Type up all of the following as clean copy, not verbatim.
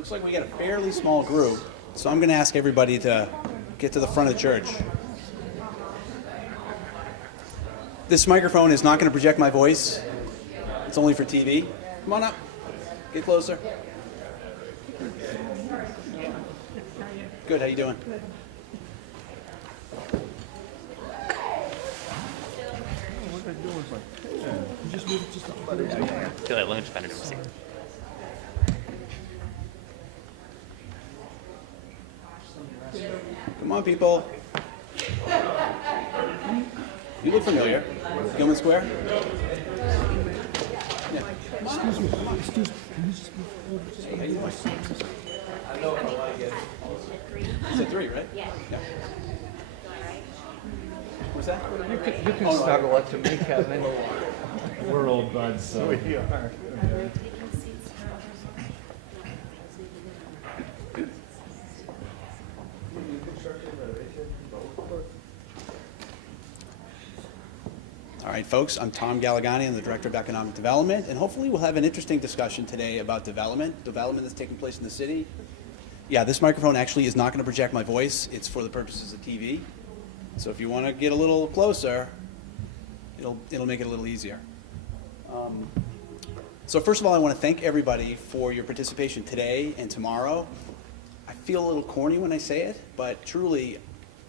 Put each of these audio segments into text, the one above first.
Looks like we got a fairly small group, so I'm going to ask everybody to get to the front of the church. This microphone is not going to project my voice. It's only for TV. Come on up. Get closer. Good. How you doing? Good. What they're doing is like, you just move it just a little bit. I feel like let me just find a seat. Come on, people. You look familiar. Gilman Square? Yeah. Excuse me, excuse me. Can you just move over just a little bit? You said 3, right? Yeah. What's that? You can snuggle up to me, Kevin. We're old buds, so. We are. All right, folks, I'm Tom Galligani. I'm the Director of Economic Development, and hopefully we'll have an interesting discussion today about development that's taking place in the city. Yeah, this microphone actually is not going to project my voice. It's for the purposes of TV. So if you want to get a little closer, it'll make it a little easier. So first of all, I want to thank everybody for your participation today and tomorrow. I feel a little corny when I say it, but truly,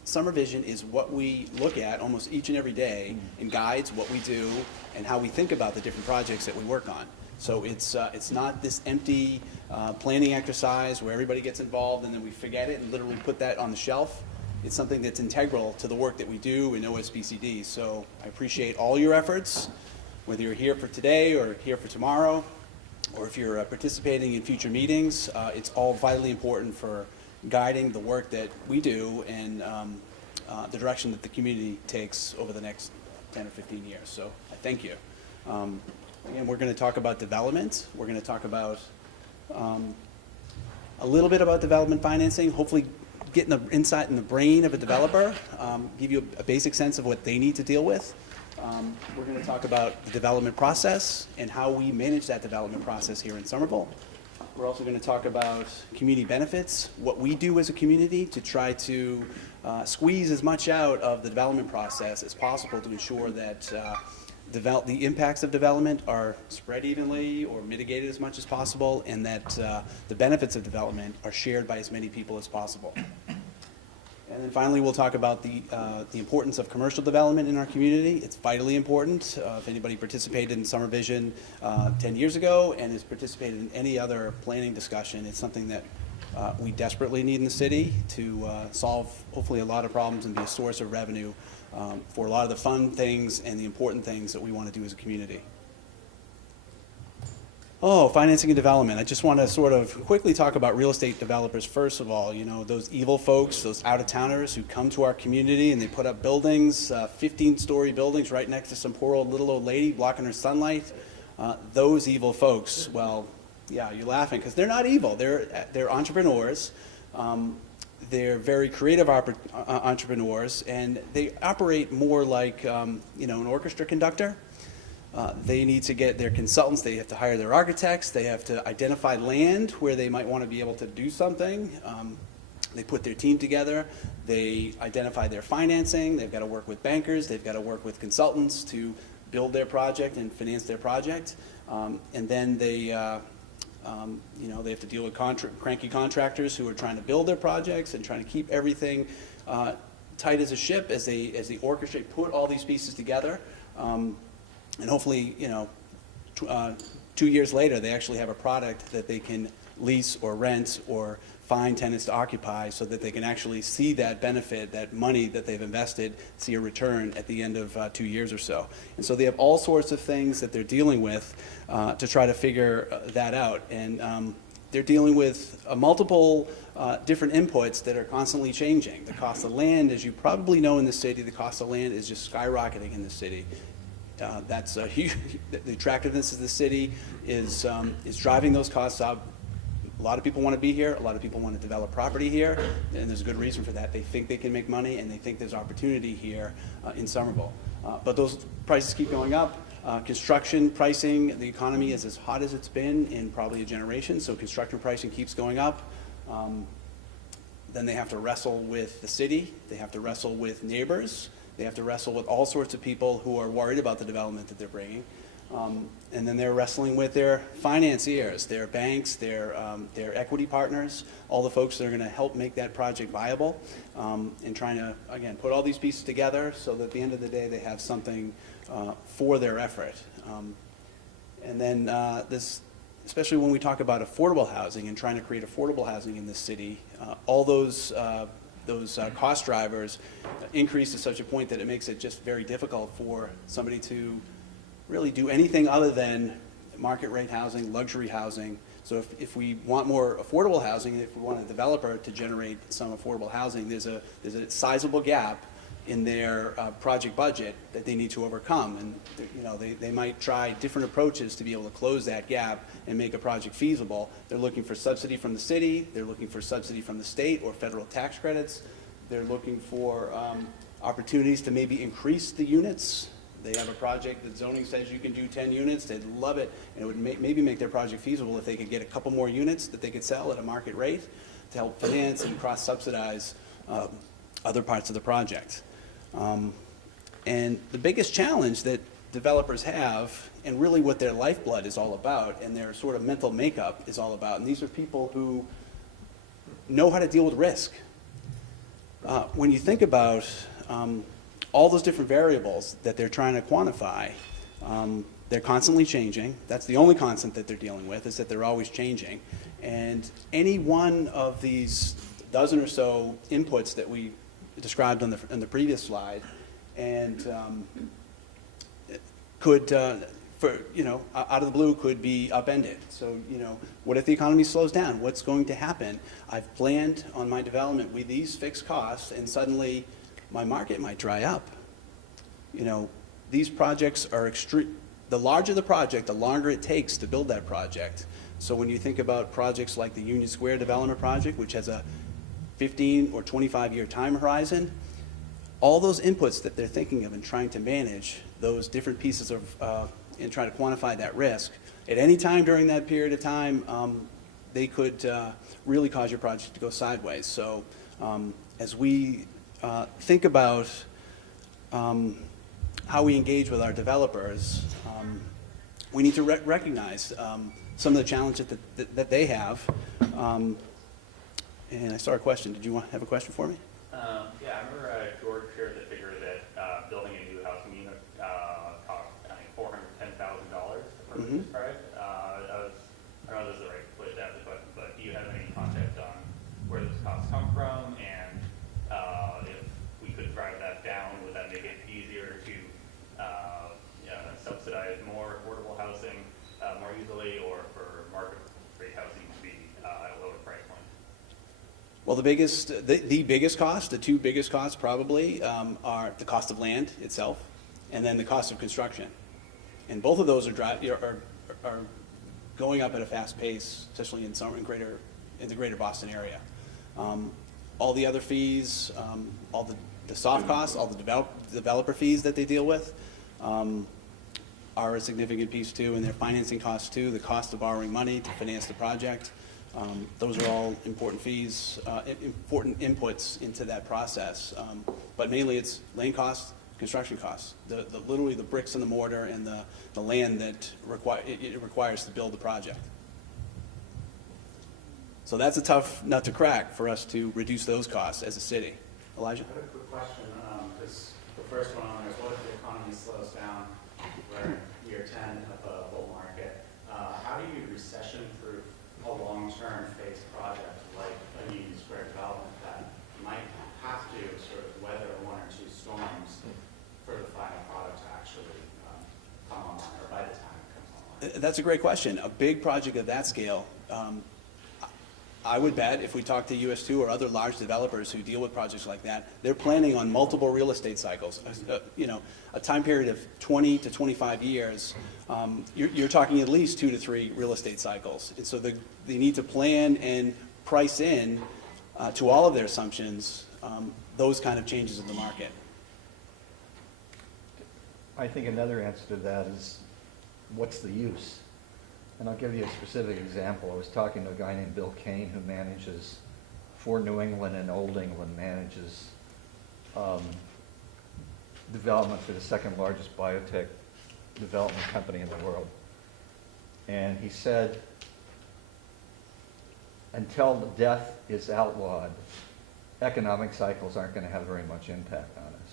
SomerVision is what we look at almost each and every day and guides what we do and how we think about the different projects that we work on. So it's not this empty planning exercise where everybody gets involved and then we forget it and literally put that on the shelf. It's something that's integral to the work that we do in OSBCD. So I appreciate all your efforts, whether you're here for today or here for tomorrow, or if you're participating in future meetings. It's all vitally important for guiding the work that we do and the direction that the community takes over the next 10 or 15 years. So I thank you. Again, we're going to talk about development. We're going to talk about a little bit about development financing, hopefully get the insight in the brain of a developer, give you a basic sense of what they need to deal with. We're going to talk about the development process and how we manage that development process here in Somerville. We're also going to talk about community benefits, what we do as a community to try to squeeze as much out of the development process as possible to ensure that the impacts of development are spread evenly or mitigated as much as possible, and that the benefits of development are shared by as many people as possible. And then finally, we'll talk about the importance of commercial development in our community. It's vitally important. If anybody participated in SomerVision 10 years ago and has participated in any other planning discussion, it's something that we desperately need in the city to solve hopefully a lot of problems and be a source of revenue for a lot of the fun things and the important things that we want to do as a community. Oh, financing and development. I just want to sort of quickly talk about real estate developers first of all. You know, those evil folks, those out-of-towners who come to our community and they put up buildings, 15-story buildings right next to some poor old little old lady blocking her sunlight. Those evil folks, well, yeah, you're laughing because they're not evil. They're entrepreneurs. They're very creative entrepreneurs, and they operate more like an orchestra conductor. They need to get their consultants, they have to hire their architects, they have to identify land where they might want to be able to do something. They put their team together, they identify their financing, they've got to work with bankers, they've got to work with consultants to build their project and finance their project. And then they have to deal with cranky contractors who are trying to build their projects and trying to keep everything tight as a ship as they orchestrate, put all these pieces together. And hopefully, 2 years later, they actually have a product that they can lease or rent or find tenants to occupy so that they can actually see that benefit, that money that they've invested, see a return at the end of 2 years or so. And so they have all sorts of things that they're dealing with to try to figure that out. And they're dealing with multiple different inputs that are constantly changing. The cost of land, as you probably know in the city, the cost of land is just skyrocketing in the city. That's a huge, the attractiveness of the city is driving those costs up. A lot of people want to be here. A lot of people want to develop property here, and there's a good reason for that. They think they can make money, and they think there's opportunity here in Somerville. But those prices keep going up. Construction pricing, the economy is as hot as it's been in probably a generation, so construction pricing keeps going up. Then they have to wrestle with the city, they have to wrestle with neighbors, they have to wrestle with all sorts of people who are worried about the development that they're bringing. And then they're wrestling with their financiers, their banks, their equity partners, all the folks that are going to help make that project viable, and trying to, again, put all these pieces together so that at the end of the day they have something for their effort. And then especially when we talk about affordable housing and trying to create affordable housing in this city, all those cost drivers increase to such a point that it makes it just very difficult for somebody to really do anything other than market rate housing, luxury housing. So if we want more affordable housing, if we want a developer to generate some affordable housing, there's a sizable gap in their project budget that they need to overcome. And you know, they might try different approaches to be able to close that gap and make a project feasible. They're looking for subsidy from the city, they're looking for subsidy from the state or federal tax credits, they're looking for opportunities to maybe increase the units. They have a project that zoning says you can do 10 units, they'd love it, and it would maybe make their project feasible if they could get a couple more units that they could sell at a market rate to help finance and cross-subsidize other parts of the project. And the biggest challenge that developers have, and really what their lifeblood is all about, and their sort of mental makeup is all about, and these are people who know how to deal with risk. When you think about all those different variables that they're trying to quantify, they're constantly changing. That's the only constant that they're dealing with, is that they're always changing. And any one of these dozen or so inputs that we described on the previous slide, and could, out of the blue, could be upended. So, what if the economy slows down? What's going to happen? I've planned on my development with these fixed costs, and suddenly my market might dry up. These projects are extreme. The larger the project, the longer it takes to build that project. So when you think about projects like the Union Square development project, which has a 15 or 25-year time horizon, all those inputs that they're thinking of and trying to manage, those different pieces of, and trying to quantify that risk, at any time during that period of time, they could really cause your project to go sideways. So as we think about how we engage with our developers, we need to recognize some of the challenges that they have. And I saw a question. Did you have a question for me? Yeah, I remember George shared the figure that building a new housing unit cost, I think, $410,000 for this project. I don't know if this is the right place to ask the question, but do you have any context on where those costs come from, and if we could drive that down, would that make it easier to subsidize more affordable housing more easily, or for market rate housing to be at a lower price point? Well, the biggest cost, the two biggest costs probably, are the cost of land itself, and then the cost of construction. And both of those are going up at a fast pace, especially in the greater Boston area. All the other fees, all the soft costs, all the developer fees that they deal with, are a significant piece too, and their financing costs too, the cost of borrowing money to finance the project. Those are all important fees, important inputs into that process. But mainly it's land costs, construction costs, literally the bricks and the mortar and the land that it requires to build the project. So that's a tough nut to crack for us to reduce those costs as a city. Elijah? I have a quick question, because the first one on is, what if the economy slows down? We're in year 10 of a bull market. How do you recession-proof a long-term phase project like a Union Square development that might have to sort of weather one or two storms for the final product to actually come online, or by the time it comes online? That's a great question. A big project of that scale, I would bet if we talk to US2 or other large developers who deal with projects like that, they're planning on multiple real estate cycles. A time period of 20 to 25 years, you're talking at least 2 to 3 real estate cycles. And so they need to plan and price in to all of their assumptions those kind of changes in the market. I think another answer to that is, what's the use? And I'll give you a specific example. I was talking to a guy named Bill Kane, who manages, for New England and Old England, manages development for the second largest biotech development company in the world. And he said, until death is outlawed, economic cycles aren't going to have very much impact on us,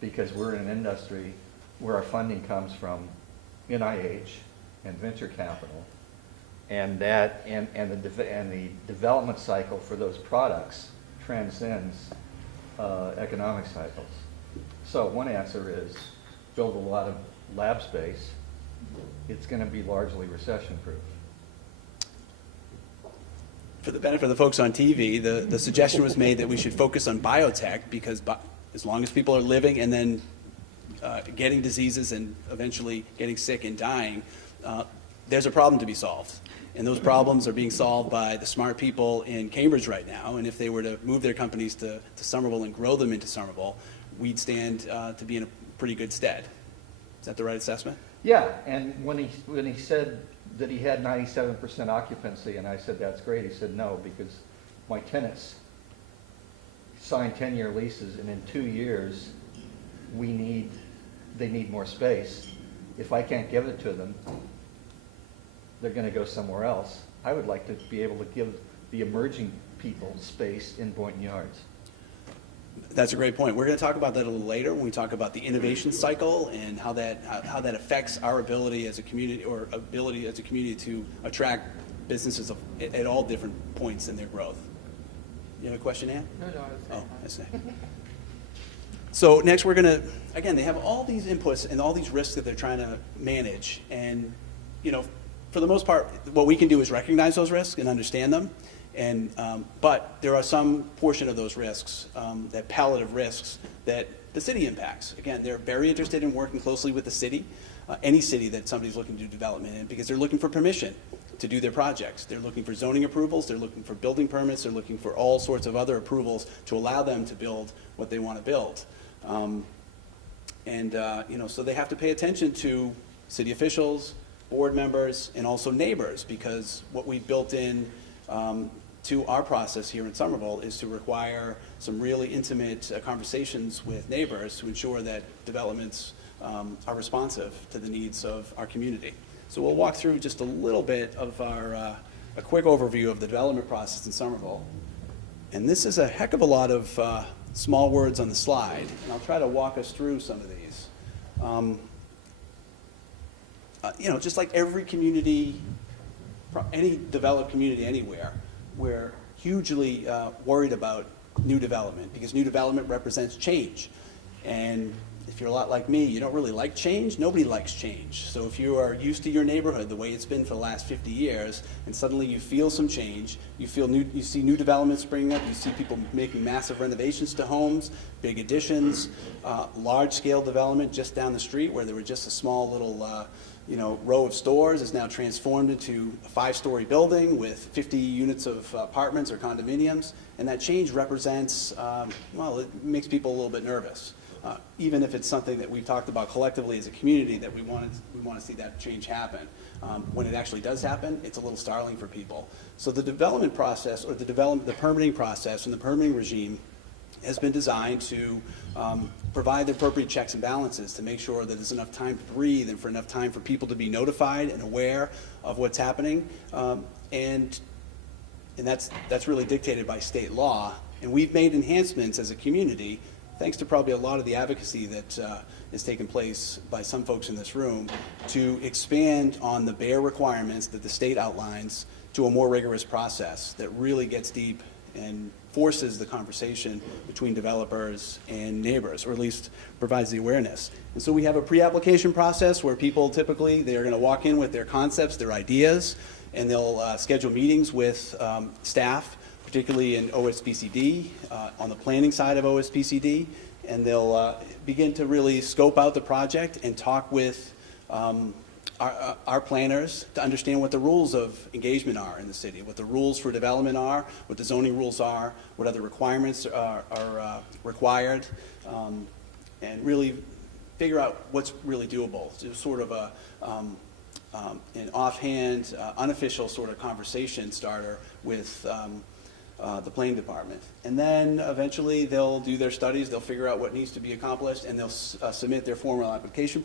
because we're in an industry where our funding comes from NIH and venture capital, and the development cycle for those products transcends economic cycles. So one answer is build a lot of lab space. It's going to be largely recession-proof. For the benefit of the folks on TV, the suggestion was made that we should focus on biotech because as long as people are living and then getting diseases and eventually getting sick and dying, there's a problem to be solved. And those problems are being solved by the smart people in Cambridge right now. And if they were to move their companies to Somerville and grow them into Somerville, we'd stand to be in a pretty good stead. Is that the right assessment? Yeah, and when he said that he had 97% occupancy, and I said, that's great, he said, no, because my tenants signed 10-year leases, and in 2 years, they need more space. If I can't give it to them, they're going to go somewhere else. I would like to be able to give the emerging people space in Boynton Yards. That's a great point. We're going to talk about that a little later when we talk about the innovation cycle and how that affects our ability as a community, or ability as a community to attract businesses at all different points in their growth. You have a question, Ann? No, Oh, I see. So next we're going to, again, they have all these inputs and all these risks that they're trying to manage. And, you know, for the most part, what we can do is recognize those risks and understand them. And, but there are some portion of those risks, that palette of risks, that the city impacts. Again, they're very interested in working closely with the city, any city that somebody's looking to do development in, because they're looking for permission to do their projects. They're looking for zoning approvals, they're looking for building permits, they're looking for all sorts of other approvals to allow them to build what they want to build. You know, so they have to pay attention to city officials, board members, and also neighbors, because what we've built in to our process here in Somerville is to require some really intimate conversations with neighbors to ensure that developments are responsive to the needs of our community. So we'll walk through just a little bit of a quick overview of the development process in Somerville. And this is a heck of a lot of small words on the slide, and I'll try to walk us through some of these. You know, just like every community, any developed community anywhere, we're hugely worried about new development, because new development represents change. And if you're a lot like me, you don't really like change. Nobody likes change. So if you are used to your neighborhood the way it's been for the last 50 years, and suddenly you feel some change, you see new developments springing up, you see people making massive renovations to homes, big additions, large-scale development just down the street where there were just a small little you know, row of stores is now transformed into a 5-story building with 50 units of apartments or condominiums, and that change represents, well, it makes people a little bit nervous. Even if it's something that we've talked about collectively as a community that we want to see that change happen. When it actually does happen, it's a little startling for people. So the development process, or the permitting process and the permitting regime has been designed to provide the appropriate checks and balances to make sure that there's enough time to breathe and for enough time for people to be notified and aware of what's happening. And that's really dictated by state law. And we've made enhancements as a community, thanks to probably a lot of the advocacy that has taken place by some folks in this room, to expand on the bare requirements that the state outlines to a more rigorous process that really gets deep and forces the conversation between developers and neighbors, or at least provides the awareness. And so we have a pre-application process where people typically, they're going to walk in with their concepts, their ideas, and they'll schedule meetings with staff, particularly in OSPCD, on the planning side of OSPCD, and they'll begin to really scope out the project and talk with our planners to understand what the rules of engagement are in the city, what the rules for development are, what the zoning rules are, what other requirements are required, and really figure out what's really doable. Just sort of an offhand, unofficial sort of conversation starter with the planning department. And then eventually they'll do their studies, they'll figure out what needs to be accomplished, and they'll submit their formal application.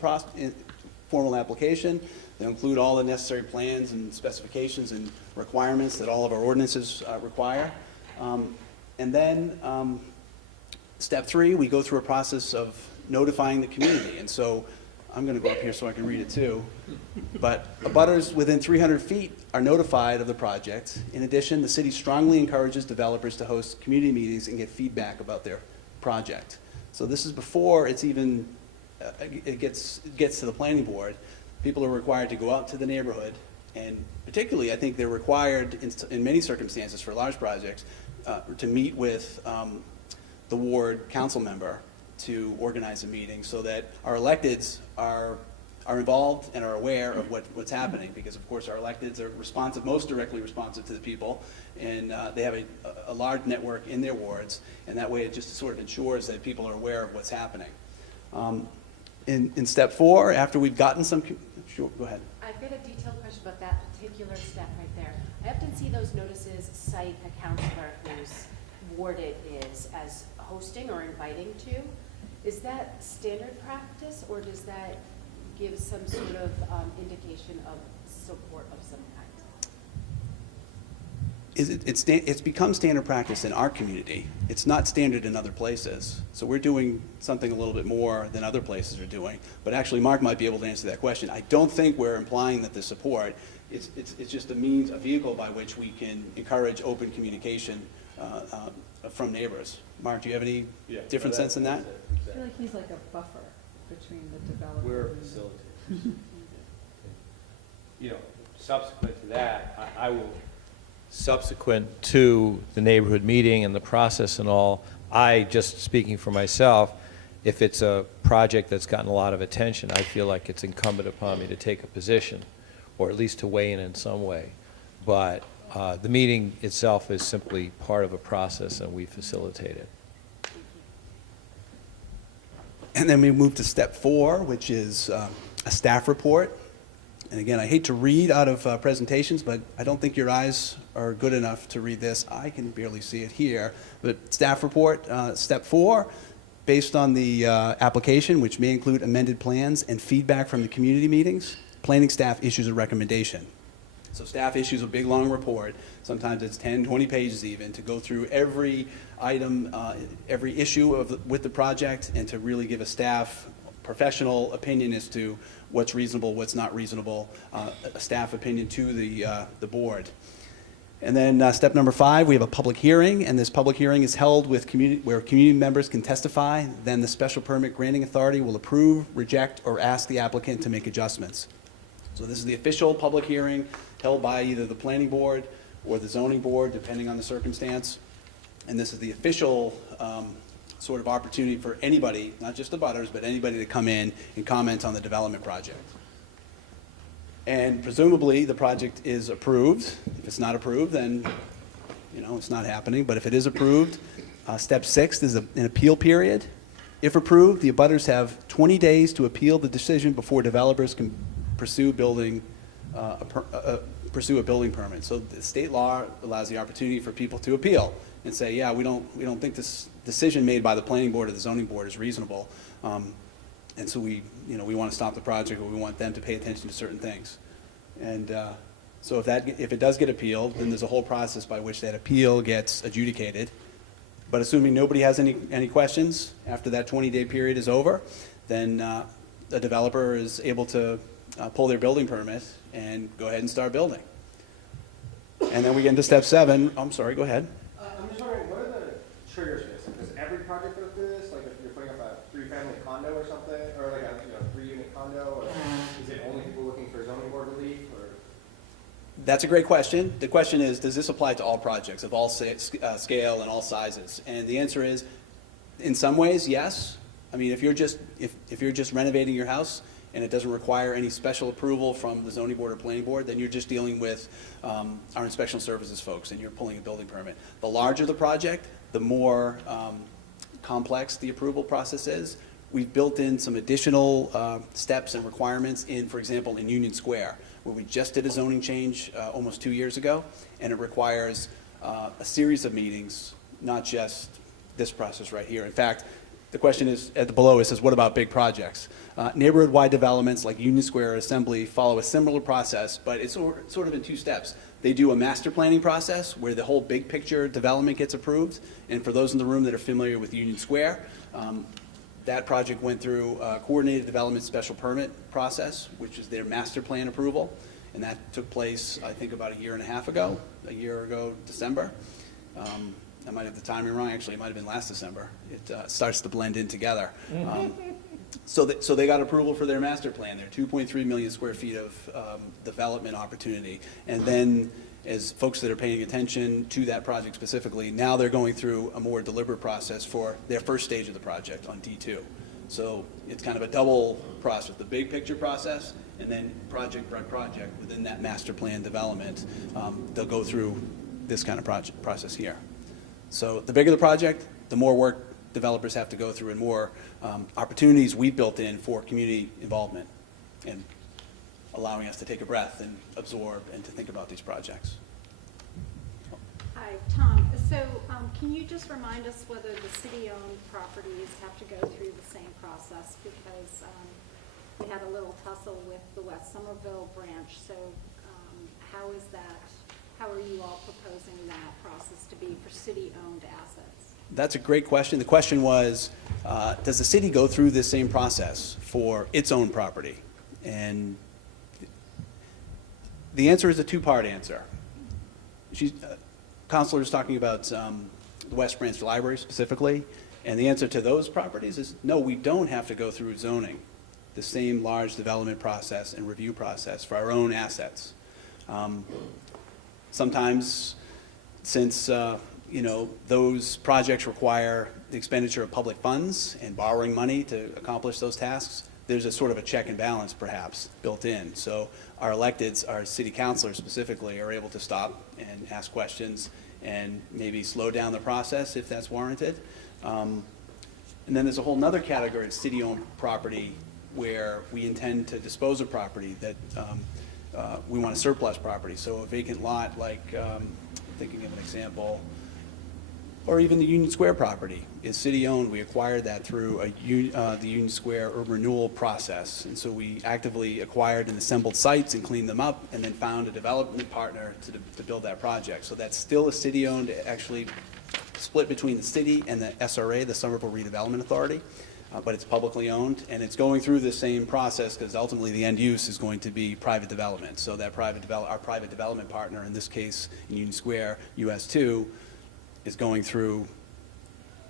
They'll include all the necessary plans and specifications and requirements that all of our ordinances require. And then step 3, we go through a process of notifying the community. And so I'm going to go up here so I can read it too. But abutters within 300 feet are notified of the project. In addition, the city strongly encourages developers to host community meetings and get feedback about their project. So this is before it's even, it gets to the planning board. People are required to go out to the neighborhood, and particularly I think they're required in many circumstances for large projects to meet with the ward council member to organize a meeting so that our electeds are involved and are aware of what's happening, because of course our electeds are responsive, most directly responsive to the people, and they have a large network in their wards, and that way it just sort of ensures that people are aware of what's happening. In step 4, after we've gotten some, sure, go ahead. I've got a detailed question about that particular step right there. I often see those notices cite a counselor whose ward it is as hosting or inviting to. Is that standard practice, or does that give some sort of indication of support of some kind? It's become standard practice in our community. It's not standard in other places. So we're doing something a little bit more than other places are doing. But actually, Mark might be able to answer that question. I don't think we're implying that the support, it's just a means, a vehicle by which we can encourage open communication from neighbors. Mark, do you have any different sense in that? I feel like he's like a buffer between the developer. We're and- facilitators. You know, subsequent to that, I will, subsequent to the neighborhood meeting and the process and all, just speaking for myself, if it's a project that's gotten a lot of attention, I feel like it's incumbent upon me to take a position, or at least to weigh in some way. But the meeting itself is simply part of a process, and we facilitate it. And then we move to step 4, which is a staff report. And again, I hate to read out of presentations, but I don't think your eyes are good enough to read this. I can barely see it here. But staff report, step 4, based on the application, which may include amended plans and feedback from the community meetings, planning staff issues a recommendation. So staff issues a big, long report. Sometimes it's 10, 20 pages even, to go through every item, every issue with the project, and to really give a staff professional opinion as to what's reasonable, what's not reasonable, a staff opinion to the board. And then step number 5, we have a public hearing, and this public hearing is held with where community members can testify. Then the special permit granting authority will approve, reject, or ask the applicant to make adjustments. So this is the official public hearing held by either the planning board or the zoning board, depending on the circumstance. And this is the official sort of opportunity for anybody, not just the abutters, but anybody to come in and comment on the development project. And presumably, the project is approved. If it's not approved, then, you know, it's not happening. But if it is approved, step 6 is an appeal period. If approved, the abutters have 20 days to appeal the decision before developers can pursue building pursue a building permit. So the state law allows the opportunity for people to appeal and say, yeah, we don't think this decision made by the planning board or the zoning board is reasonable, and so we want to stop the project, or we want them to pay attention to certain things. And so if it does get appealed, then there's a whole process by which that appeal gets adjudicated. But assuming nobody has any questions after that 20-day period is over, then the developer is able to pull their building permit and go ahead and start building. And then we get into step 7. I'm sorry, go ahead. I'm just wondering, what are the triggers for this? Does every project go through this? Like if you're putting up a 3-family condo or something, or like a 3-unit condo, or is it only people looking for zoning board relief, or? That's a great question. The question is, does this apply to all projects of all scale and all sizes? And the answer is, in some ways, yes. I mean, if you're just renovating your house and it doesn't require any special approval from the zoning board or planning board, then you're just dealing with our inspection services folks, and you're pulling a building permit. The larger the project, the more complex the approval process is. we've built in some additional steps and requirements in, for example, in Union Square, where we just did a zoning change almost 2 years ago, and it requires a series of meetings, not just this process right here. In fact, the question is, at the below, it says, what about big projects? Neighborhood-wide developments like Union Square Assembly follow a similar process, but it's sort of in 2 steps. They do a master planning process where the whole big picture development gets approved. And for those in the room that are familiar with Union Square, that project went through a coordinated development special permit process, which is their master plan approval. And that took place, I think, about a year ago, December. I might have the timing wrong. Actually, it might have been last December. It starts to blend in together. So they got approval for their master plan, their 2.3 million square feet of development opportunity. And then, as folks that are paying attention to that project specifically, now they're going through a more deliberate process for their first stage of the project on D2. So it's kind of a double process, the big picture process, and then project by project within that master plan development, they'll go through this kind of process here. So the bigger the project, the more work developers have to go through and more opportunities we've built in for community involvement and allowing us to take a breath and absorb and to think about these projects. Hi, Tom. So can you just remind us whether the city-owned properties have to go through the same process? Because we had a little tussle with the West Somerville branch. So how is that? How are you all proposing that process to be for city-owned assets? That's a great question. The question was, does the city go through this same process for its own property? And the answer is a 2-part answer. Counselor is talking about the West Branch Library specifically, and the answer to those properties is no, we don't have to go through zoning, the same large development process and review process for our own assets. Sometimes, since those projects require the expenditure of public funds and borrowing money to accomplish those tasks, there's a sort of a check and balance perhaps built in. So our electeds, our city councilors specifically, are able to stop and ask questions and maybe slow down the process if that's warranted. And then there's a whole nother category of city-owned property where we intend to dispose of property that we want to surplus property. So a vacant lot, like thinking of an example, or even the Union Square property is city-owned. We acquired that through the Union Square urban renewal process. And so we actively acquired and assembled sites and cleaned them up and then found a development partner to build that project. So that's still a city-owned, actually split between the city and the SRA, the Somerville Redevelopment Authority, but it's publicly owned. And it's going through the same process because ultimately the end use is going to be private development. So that our private development partner, in this case in Union Square, US2, is going through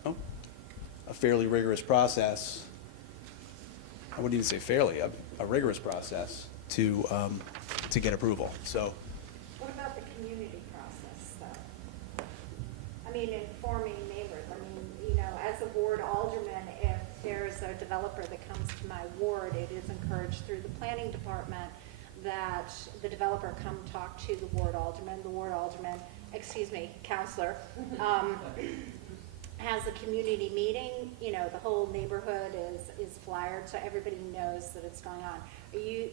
a fairly rigorous process. I wouldn't even say fairly, a rigorous process to get approval. So, What about the community process, though? I mean, informing neighbors. I mean, as a ward alderman, if there's a developer that comes to my ward, it is encouraged through the planning department that the developer come talk to the ward alderman. The ward alderman, counselor, has a community meeting. The whole neighborhood is flyered, so everybody knows that it's going on.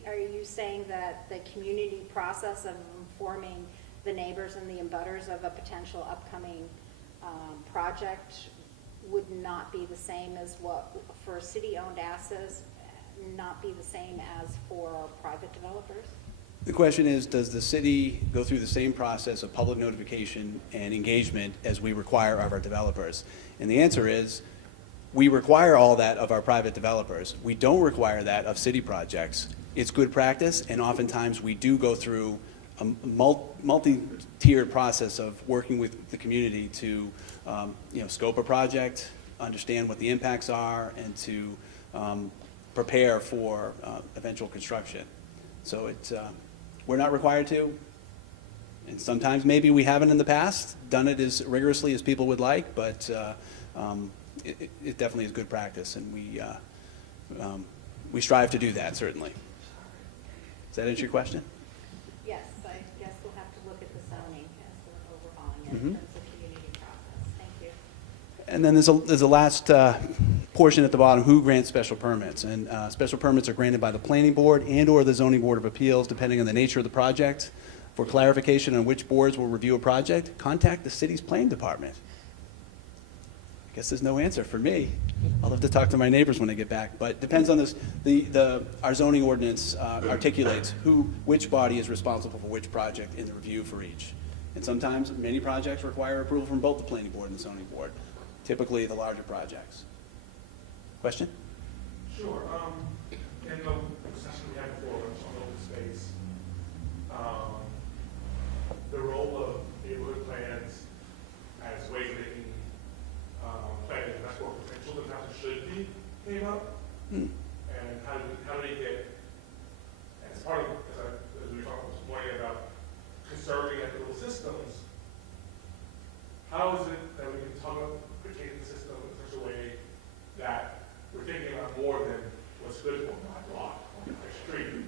Are you saying that the community process of informing the neighbors and the abutters of a potential upcoming project would not be the same as what for city-owned assets, not be the same as for private developers? the question is, does the city go through the same process of public notification and engagement as we require of our developers? And the answer is, we require all that of our private developers. We don't require that of city projects. It's good practice, and oftentimes we do go through a multi-tiered process of working with the community to scope a project, understand what the impacts are, and to prepare for eventual construction. So we're not required to, and sometimes maybe we haven't in the past done it as rigorously as people would like, but it definitely is good practice, and we strive to do that, certainly. Does that answer your question? Yes, I guess we'll have to look at the zoning as we're overhauling it in terms of community process. Thank you. And then there's a last portion at the bottom, who grants special permits. And special permits are granted by the planning board and/or the zoning board of appeals, depending on the nature of the project. For clarification on which boards will review a project, contact the city's planning department. I guess there's no answer for me. I'll have to talk to my neighbors when I get back, but depends on this, our zoning ordinance articulates which body is responsible for which project in the review for each. And sometimes, many projects require approval from both the planning board and the zoning board, typically the larger projects. Question? Sure. In the session we had before on open space, the role of neighborhood plans as ways of making planning the best work potential that how it should be came up. And how do they get, as part of, as we were talking this morning about conserving equitable systems, how is it that we can talk about creating the system in such a way that we're thinking about more than what's good for my block, on my street?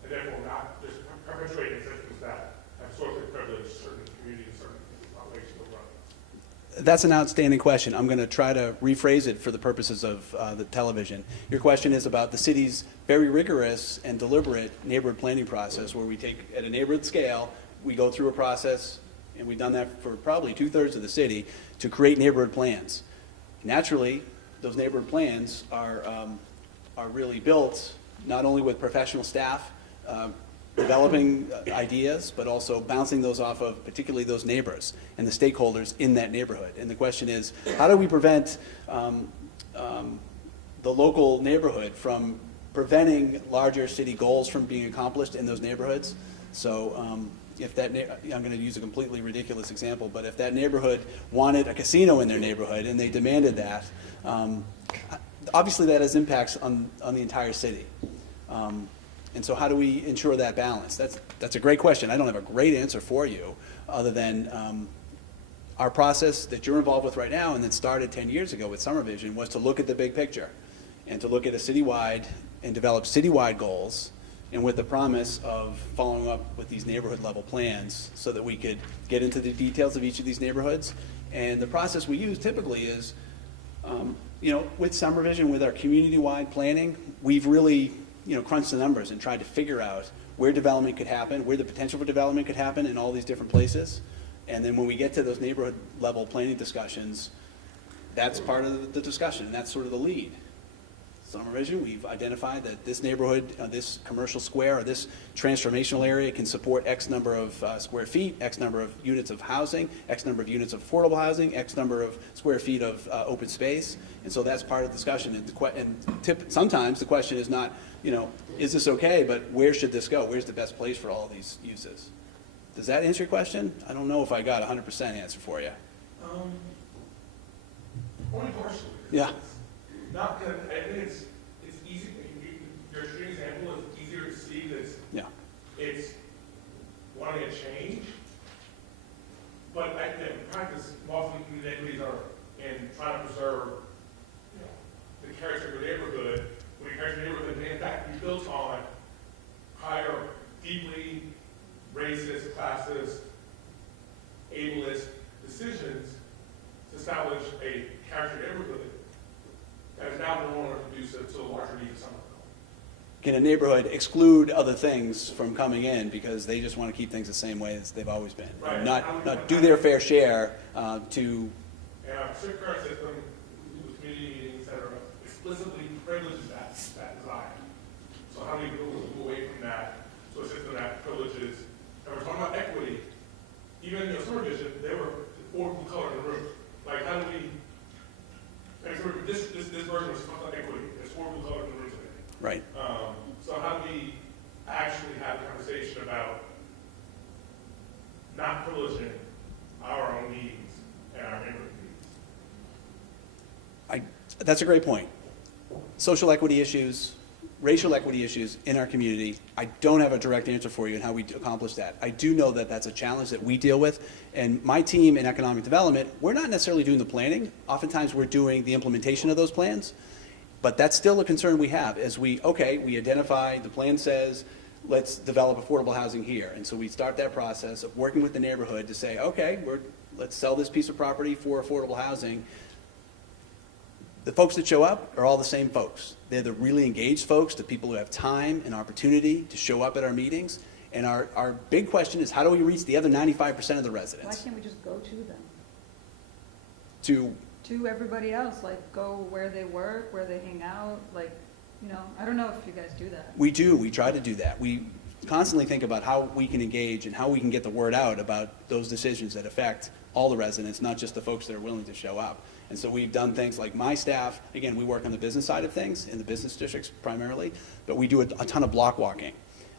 And therefore not just perpetuating systems that have historically privileged certain communities, certain populations of run. That's an outstanding question. I'm going to try to rephrase it for the purposes of the television. Your question is about the city's very rigorous and deliberate neighborhood planning process, where we take, at a neighborhood scale, we go through a process, and we've done that for probably 2/3 of the city, to create neighborhood plans. Naturally, those neighborhood plans are really built not only with professional staff developing ideas, but also bouncing those off of particularly those neighbors and the stakeholders in that neighborhood. And the question is, how do we prevent the local neighborhood from preventing larger city goals from being accomplished in those neighborhoods? So if that, I'm going to use a completely ridiculous example, but if that neighborhood wanted a casino in their neighborhood and they demanded that, obviously that has impacts on the entire city. And so how do we ensure that balance? That's a great question. I don't have a great answer for you, other than our process that you're involved with right now and that started 10 years ago with SomerVision was to look at the big picture and to look at a citywide and develop citywide goals, and with the promise of following up with these neighborhood level plans so that we could get into the details of each of these neighborhoods. And the process we use typically is, with SomerVision, with our community-wide planning, we've really crunched the numbers and tried to figure out where development could happen, where the potential for development could happen in all these different places. And then when we get to those neighborhood level planning discussions, that's part of the discussion, and that's sort of the lead. SomerVision, we've identified that this neighborhood, this commercial square, or this transformational area can support X number of square feet, X number of units of housing, X number of units of affordable housing, X number of square feet of open space. And so that's part of the discussion. And sometimes the question is not, is this okay, but where should this go? Where's the best place for all of these uses? Does that answer your question? I don't know if I got a 100% answer for you. Only partially. Yeah. Not because I think it's easy. Your extreme example is easier to see that it's wanting a change. But in practice, often inequities are in trying to preserve the character of your neighborhood. When your character of your neighborhood may in fact be built on prior deeply racist, classist, ableist decisions to establish a character neighborhood that is now no longer conducive to the larger needs of Somerville. Can a neighborhood exclude other things from coming in because they just want to keep things the same way as they've always been? Right. Not do their fair share to... Yeah, our current system, with community meetings, et cetera, explicitly privileges that desire. So how do we move away from that to a system that privileges, and we're talking about equity, even in SomerVision, they were four people color in the room. Like, how do we, this version was talking about equity, there's four people color in the room today. Right. So how do we actually have a conversation about not privileging our own needs and our neighborhood needs? That's a great point. Social equity issues, racial equity issues in our community, I don't have a direct answer for you on how we accomplish that. I do know that that's a challenge that we deal with, and my team in economic development, we're not necessarily doing the planning. Oftentimes we're doing the implementation of those plans, but that's still a concern we have as we identify, the plan says, let's develop affordable housing here. And so we start that process of working with the neighborhood to say, okay, let's sell this piece of property for affordable housing. The folks that show up are all the same folks. They're the really engaged folks, the people who have time and opportunity to show up at our meetings. And our big question is, how do we reach the other 95% of the Why residents? can't we just go to them? To Everybody else, like go where they work, where they hang out, like, I don't know if you guys do that. We do, we try to do that. We constantly think about how we can engage and how we can get the word out about those decisions that affect all the residents, not just the folks that are willing to show up. And so we've done things like my staff, again, we work on the business side of things, in the business districts primarily, but we do a ton of block walking.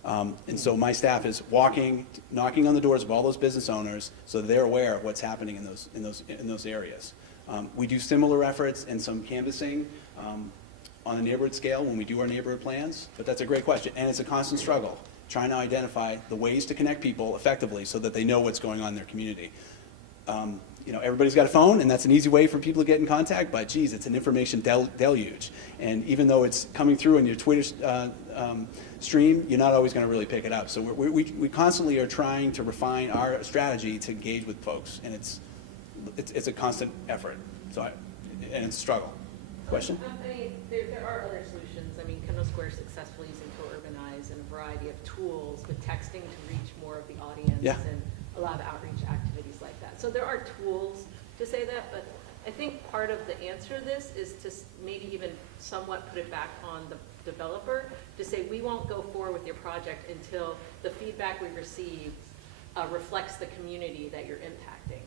And so my staff is walking, knocking on the doors of all those business owners so they're aware of what's happening in those areas. We do similar efforts and some canvassing on a neighborhood scale when we do our neighborhood plans, but that's a great question, and it's a constant struggle, trying to identify the ways to connect people effectively so that they know what's going on in their community. Everybody's got a phone, and that's an easy way for people to get in contact, but geez, it's an information deluge. And even though it's coming through in your Twitter stream, you're not always going to really pick it up. So we constantly are trying to refine our strategy to engage with folks, and it's a constant effort. And it's a struggle. Question? I mean, there are other solutions. I mean, Kendall Square successfully using Co-Urbanize and a variety of tools with texting to reach more of the audience Yeah. and a lot of outreach activities like that. So there are tools to say that, but I think part of the answer to this is to maybe even somewhat put it back on the developer to say, we won't go forward with your project until the feedback we receive reflects the community that you're impacting.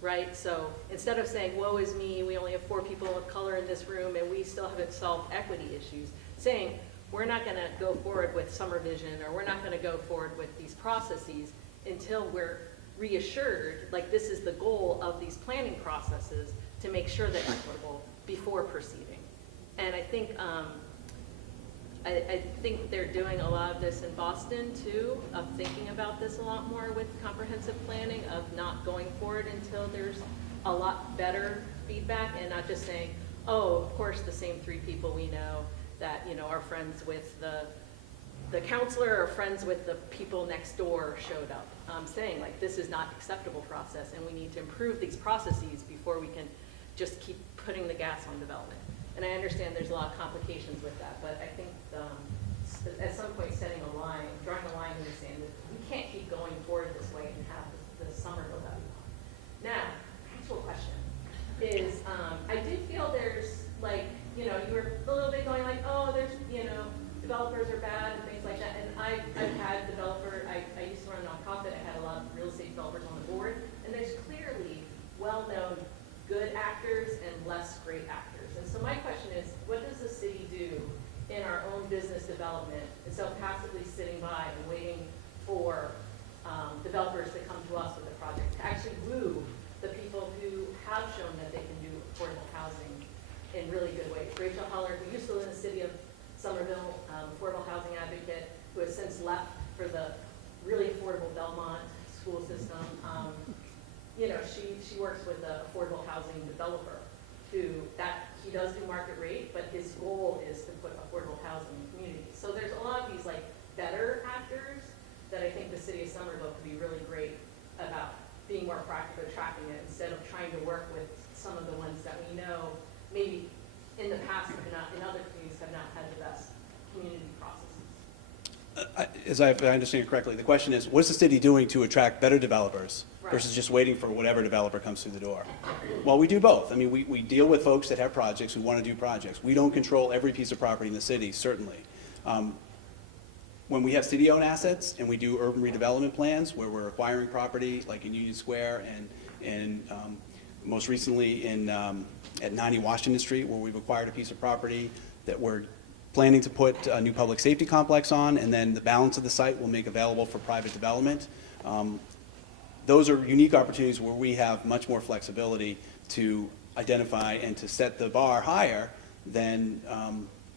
Right? So instead of saying, woe is me, we only have 4 people of color in this room and we still haven't solved equity issues, saying, we're not going to go forward with SomerVision or we're not going to go forward with these processes until we're reassured, like this is the goal of these planning processes, to make sure they're equitable before proceeding. And I think I think they're doing a lot of this in Boston too, of thinking about this a lot more with comprehensive planning, of not going forward until there's a lot better feedback and not just saying, oh, of course the same 3 people we know that, are friends with the counselor or friends with the people next door showed up, saying like, this is not acceptable process and we need to improve these processes before we can just keep putting the gas on development. And I understand there's a lot of complications with that, but I think at some point setting a line, drawing a line in the sand, that we can't keep going forward this way and have the Somerville that we want. Now, actual question is, I do feel there's like, you were a little bit going like, oh, there's, developers are bad and things like that. And I've had I used to run a nonprofit, I had a lot of real estate developers on the board, and there's clearly well-known good actors and less great actors. And so my question is, what does the city do in our own business development instead of passively sitting by and waiting for developers to come to us with a project, to actually woo the people who have shown that they can do affordable housing in really good ways? Rachel Heller, who used to live in the city of Somerville, affordable housing advocate, who has since left for the really affordable Belmont school system. She works with an affordable housing developer he does do market rate, but his goal is to put affordable housing in communities. So there's a lot of these like better actors that I think the city of Somerville could be really great about being more proactive, attracting it, instead of trying to work with some of the ones that we know maybe in the past have not, in other communities have not had the best community processes. As I understand it correctly, the question is, what's the city doing to attract better developers versus just waiting for whatever developer comes through the door? Well, we do both. I mean, we deal with folks that have projects, who want to do projects. We don't control every piece of property in the city, certainly. When we have city-owned assets and we do urban redevelopment plans where we're acquiring property, like in Union Square and most recently at 90 Washington Street, where we've acquired a piece of property that we're planning to put a new public safety complex on, and then the balance of the site will make available for private development. Those are unique opportunities where we have much more flexibility to identify and to set the bar higher than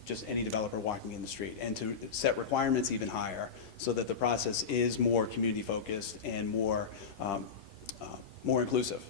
just any developer walking in the street, and to set requirements even higher so that the process is more community focused and more inclusive.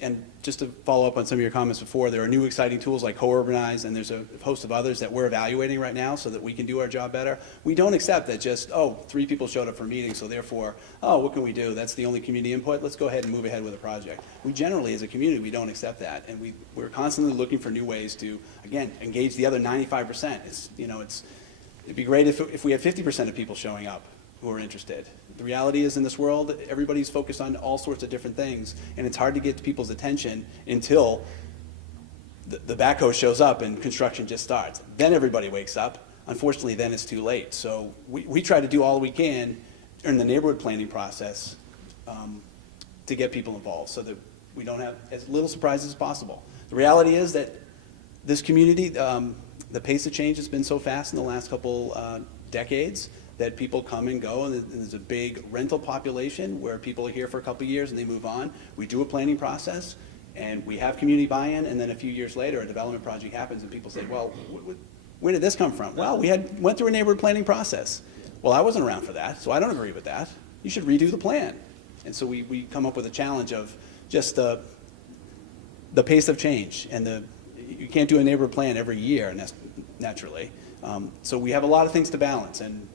And just to follow up on some of your comments before, there are new exciting tools like Co-Urbanize, and there's a host of others that we're evaluating right now so that we can do our job better. We don't accept that just, oh, 3 people showed up for a meeting, so therefore, oh, what can we do? That's the only community input. Let's go ahead and move ahead with a project. We generally, as a community, we don't accept that, and we're constantly looking for new ways to, again, engage the other 95%. It'd be great if we had 50% of people showing up who are interested. The reality is, in this world, everybody's focused on all sorts of different things, and it's hard to get people's attention until the backhoe shows up and construction just starts. Then everybody wakes up. Unfortunately, then it's too late. So we try to do all we can in the neighborhood planning process to get people involved so that we don't have as little surprises as possible. The reality is that this community, the pace of change has been so fast in the last couple decades that people come and go, and there's a big rental population where people are here for a couple of years and they move on. We do a planning process, and we have community buy-in, and then a few years later, a development project happens, and people say, well, where did this come from? Well, we went through a neighborhood planning process. Well, I wasn't around for that, so I don't agree with that. You should redo the plan. And so we come up with a challenge of just the pace of change, and you can't do a neighborhood plan every year, naturally. So we have a lot of things to balance, and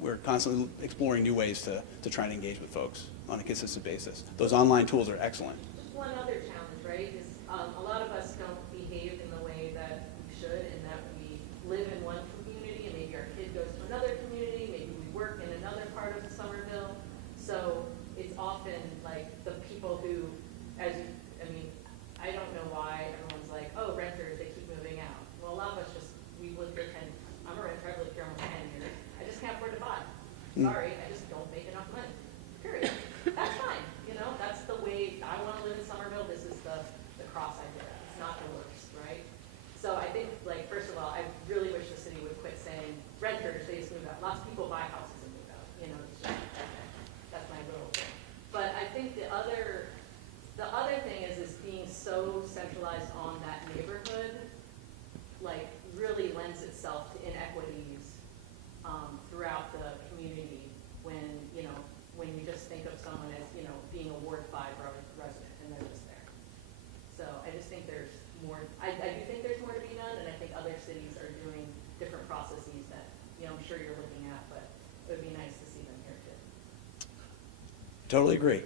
we're constantly exploring new ways to try and engage with folks on a consistent basis. Those online tools are excellent. One other challenge, right, is a lot of us don't behave in the way that we should, in that we live in one community, and maybe our kid goes to another community, maybe we work in another part of Somerville. So it's often like the people who, I don't know why everyone's like, oh, renters, they keep moving out. Well, a lot of us we lived here I'm a renter, I've lived here almost 10 years. I just can't afford to buy. Sorry, I just don't make enough money, period. That's fine, that's the way I want to live in Somerville. This is the cross I bear. It's not the worst, right? So I think, first of all, I really wish the city would quit saying renters, they just move out. Lots of people buy houses and move out, it's just, that's my little thing. But I think the other thing is being so centralized on that neighborhood, really lends itself to inequities throughout the community when you just think of someone as, being a Ward 5 resident and they're just there. So I just think there's more, I do think there's more to be done, and I think other cities are doing different processes that, I'm sure you're looking at, but it would be nice to see them here too. Totally agree.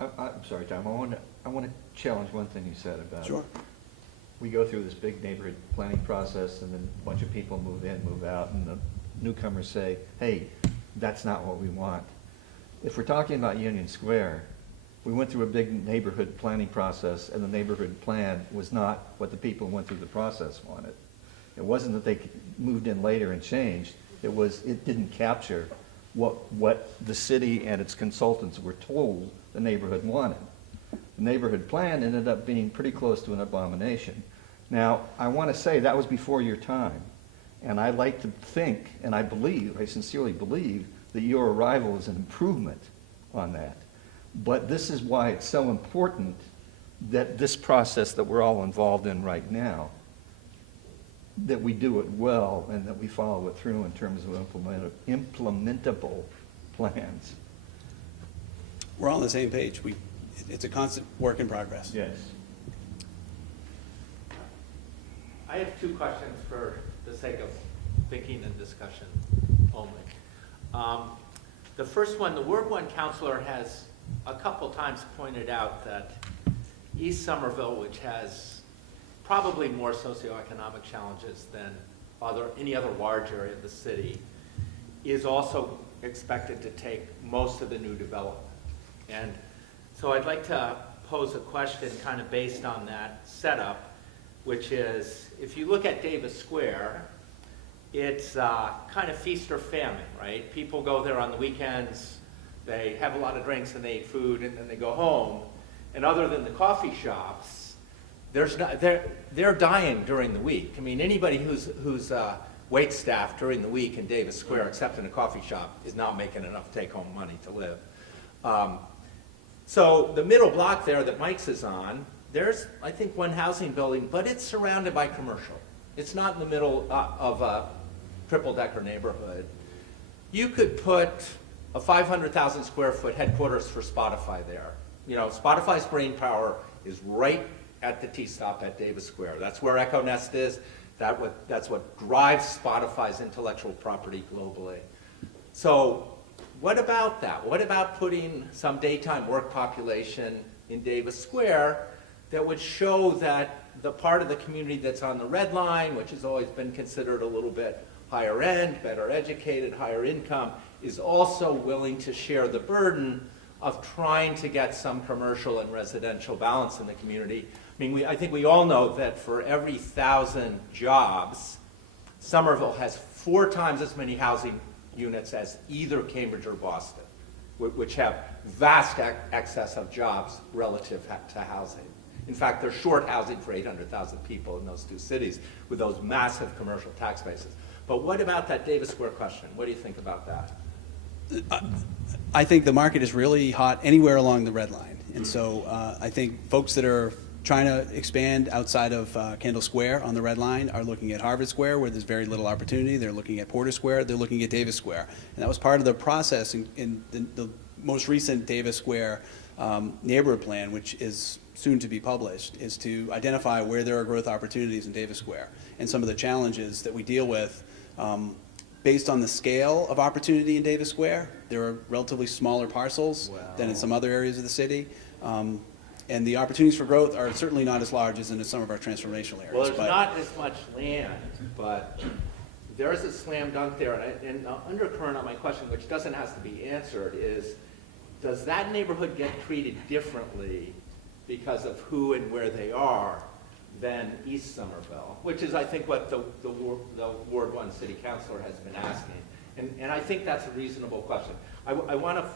I'm sorry, Tom, I want to challenge one thing you said about. Sure. We go through this big neighborhood planning process, and then a bunch of people move in, move out, and the newcomers say, hey, that's not what we want. If we're talking about Union Square, we went through a big neighborhood planning process, and the neighborhood plan was not what the people who went through the process wanted. It wasn't that they moved in later and changed. It didn't capture what the city and its consultants were told the neighborhood wanted. The neighborhood plan ended up being pretty close to an abomination. Now, I want to say that was before your time. And I like to think, and I sincerely believe, that your arrival is an improvement on that. But this is why it's so important that this process that we're all involved in right now, that we do it well and that we follow it through in terms of implementable plans. We're all on the same page. It's a constant work in progress. Yes. I have 2 questions for the sake of thinking and discussion only. The first one, the Ward 1 counselor has a couple times pointed out that East Somerville, which has probably more socioeconomic challenges than any other large area of the city, is also expected to take most of the new development. And so I'd like to pose a question kind of based on that setup, which is, if you look at Davis Square, it's kind of feast or famine, right? People go there on the weekends, they have a lot of drinks and they eat food, and then they go home. And other than the coffee shops, they're dying during the week. I mean, anybody who's wait staff during the week in Davis Square, except in a coffee shop, is not making enough take-home money to live. So the middle block there that Mike's is on, there's, I think, one housing building, but it's surrounded by commercial. It's not in the middle of a triple-decker neighborhood. You could put a 500,000 square foot headquarters for Spotify there. You know, Spotify's brain power is right at the T-stop at Davis Square. That's where Echo Nest is. That's what drives Spotify's intellectual property globally. So what about that? What about putting some daytime work population in Davis Square that would show that the part of the community that's on the red line, which has always been considered a little bit higher end, better educated, higher income, is also willing to share the burden of trying to get some commercial and residential balance in the community. I mean, I think we all know that for every 1,000 jobs, Somerville has 4 times as many housing units as either Cambridge or Boston, which have vast excess of jobs relative to housing. In fact, they're short housing for 800,000 people in those 2 cities with those massive commercial tax bases. But what about that Davis Square question? What do you think about that? I think the market is really hot anywhere along the red line. And so I think folks that are trying to expand outside of Kendall Square on the red line are looking at Harvard Square, where there's very little opportunity. They're looking at Porter Square. They're looking at Davis Square. And that was part of the process in the most recent Davis Square neighborhood plan, which is soon to be published, is to identify where there are growth opportunities in Davis Square and some of the challenges that we deal with. Based on the scale of opportunity in Davis Square, there are relatively smaller parcels than in some other areas of the city. And the opportunities for growth are certainly not as large as in some of our transformational areas. Well, there's not as much land, but there is a slam dunk there. And the undercurrent of my question, which doesn't have to be answered, is does that neighborhood get treated differently because of who and where they are than East Somerville, which is, I think, what the Ward 1 City Councilor has been asking. And I think that's a reasonable question. I want to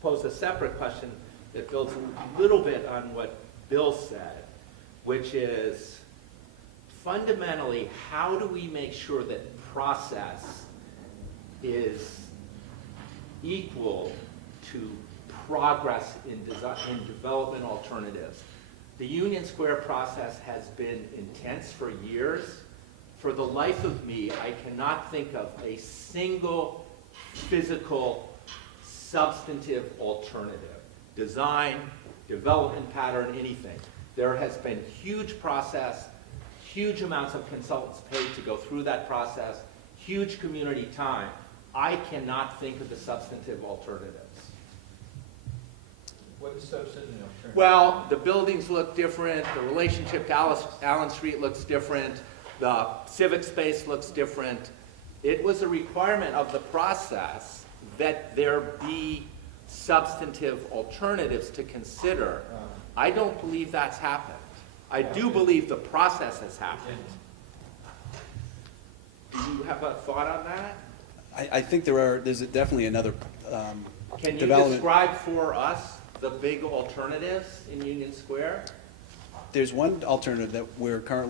pose a separate question that builds a little bit on what Bill said, which is fundamentally, how do we make sure that process is equal to progress in development alternatives? The Union Square process has been intense for years. For the life of me, I cannot think of a single physical, substantive alternative. Design, development pattern, anything. There has been huge process, huge amounts of consultants paid to go through that process, huge community time. I cannot think of the substantive alternatives. What is substantive alternative? Well, the buildings look different, the relationship to Allen Street looks different, the civic space looks different. It was a requirement of the process that there be substantive alternatives to consider. I don't believe that's happened. I do believe the process has happened. Do you have a thought on that? I think there's definitely another Can you development. describe for us the big alternatives in Union Square? There's one alternative that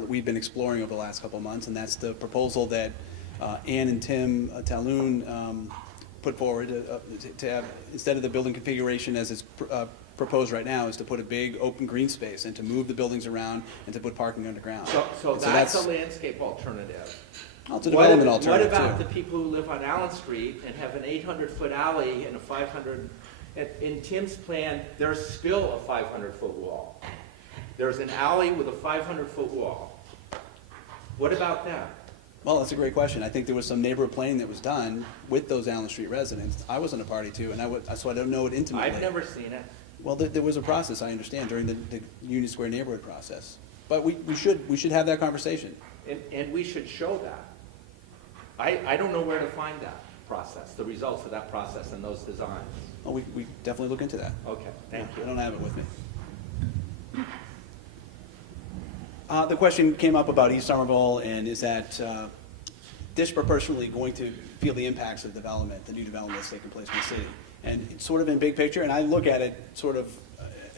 we've been exploring over the last couple of months, and that's the proposal that Ann and Tim Talloon put forward to have, instead of the building configuration as it's proposed right now, is to put a big open green space and to move the buildings around and to put parking underground. So that's a landscape alternative. Well, it's a development alternative, What about too. the people who live on Allen Street and have an 800-foot alley and a 500, in Tim's plan, there's still a 500-foot wall. There's an alley with a 500-foot wall. What about that? Well, that's a great question. I think there was some neighborhood planning that was done with those Allen Street residents. I wasn't a party to, and so I don't know it intimately. I've never seen it. Well, there was a process, I understand, during the Union Square neighborhood process. But we should have that conversation. And we should show that. I don't know where to find that process, the results of that process and those designs. Oh, we definitely look into that. Okay, thank you. I don't have it with me. The question came up about East Somerville, and is that disproportionately going to feel the impacts of development, the new development that's taking place in the city? And it's sort of in big picture, and I look at it sort of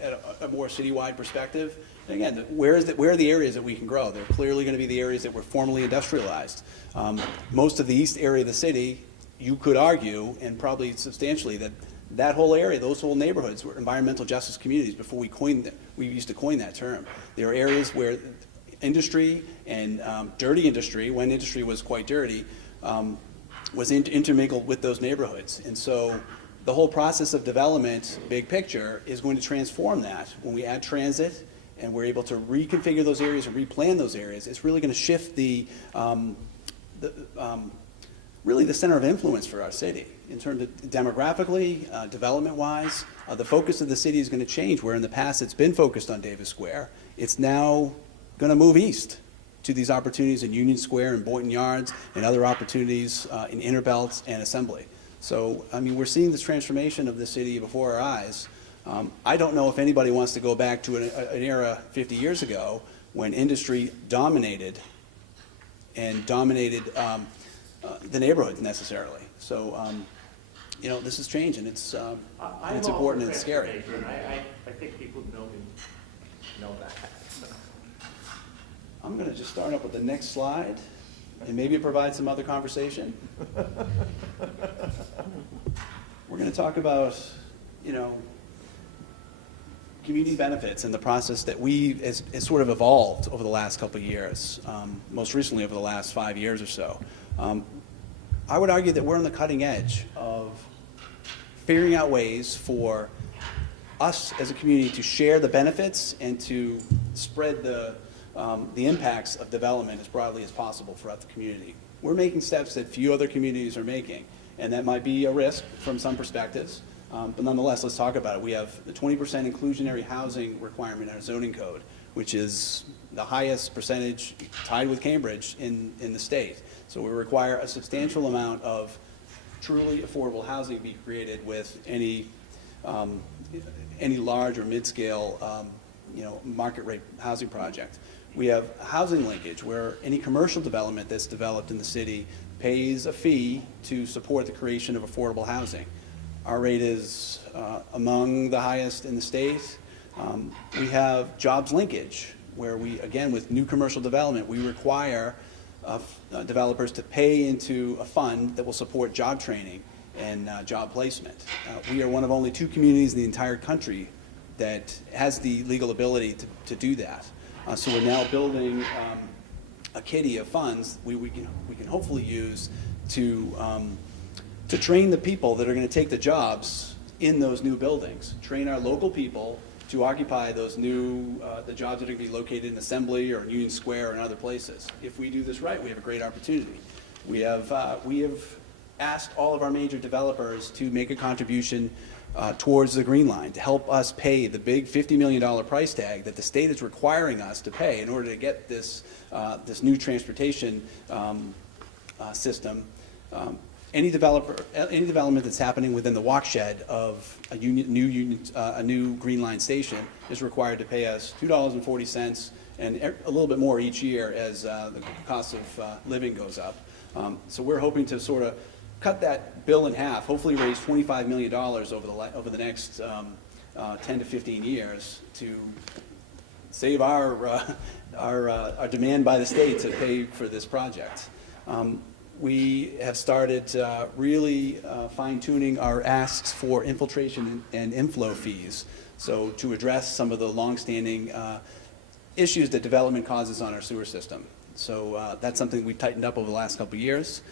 at a more citywide perspective. And again, where are the areas that we can grow? They're clearly going to be the areas that were formerly industrialized. Most of the east area of the city, you could argue, and probably substantially, that whole area, those whole neighborhoods were environmental justice communities before we used to coin that term. There are areas where industry and dirty industry, when industry was quite dirty, was intermingled with those neighborhoods. And so the whole process of development, big picture, is going to transform that. When we add transit and we're able to reconfigure those areas and replan those areas, it's really going to shift really the center of influence for our city in terms of demographically, development-wise. The focus of the city is going to change, where in the past it's been focused on Davis Square. It's now going to move east to these opportunities in Union Square and Boynton Yards and other opportunities in Innerbelt and Assembly. So, I mean, we're seeing this transformation of the city before our eyes. I don't know if anybody wants to go back to an era 50 years ago when industry dominated the neighborhoods necessarily. So, you know, this is change, and it's important and it's scary. I think people know me, know that. I'm going to just start up with the next slide and maybe provide some other conversation. We're going to talk about, you know, community benefits and the process that has sort of evolved over the last couple of years, most recently over the last 5 years or so. I would argue that we're on the cutting edge of figuring out ways for us as a community to share the benefits and to spread the impacts of development as broadly as possible throughout the community. We're making steps that few other communities are making, and that might be a risk from some perspectives, but nonetheless, let's talk about it. We have the 20% inclusionary housing requirement in our zoning code, which is the highest percentage, tied with Cambridge, in the state. So we require a substantial amount of truly affordable housing to be created with any large or mid-scale market rate housing project. We have housing linkage, where any commercial development that's developed in the city pays a fee to support the creation of affordable housing. Our rate is among the highest in the state. We have jobs linkage, where we, again, with new commercial development, we require developers to pay into a fund that will support job training and job placement. We are one of only 2 communities in the entire country that has the legal ability to do that. So we're now building a kitty of funds we can hopefully use to train the people that are going to take the jobs in those new buildings, train our local people to occupy those new, the jobs that are going to be located in Assembly or in Union Square or in other places. If we do this right, we have a great opportunity. We have asked all of our major developers to make a contribution towards the Green Line, to help us pay the big $50 million price tag that the state is requiring us to pay in order to get this, this new transportation system. Any development that's happening within the watershed of a new Green Line station is required to pay us $2.40 and a little bit more each year as the cost of living goes up. So we're hoping to sort of cut that bill in half, hopefully raise $25 million over the next 10 to 15 years to save our demand by the state to pay for this project. We have started really fine-tuning our asks for infiltration and inflow fees, so to address some of the longstanding issues that development causes on our sewer system. So that's something we've tightened up over the last couple of years.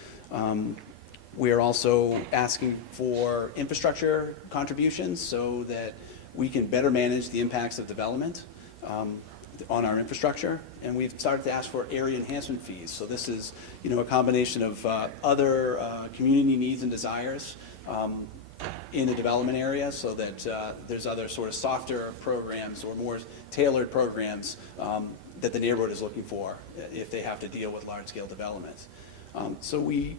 We are also asking for infrastructure contributions so that we can better manage the impacts of development on our infrastructure, and we've started to ask for area enhancement fees. So this is, a combination of other community needs and desires in the development area, so that there's other sort of softer programs or more tailored programs that the neighborhood is looking for if they have to deal with large-scale development. So we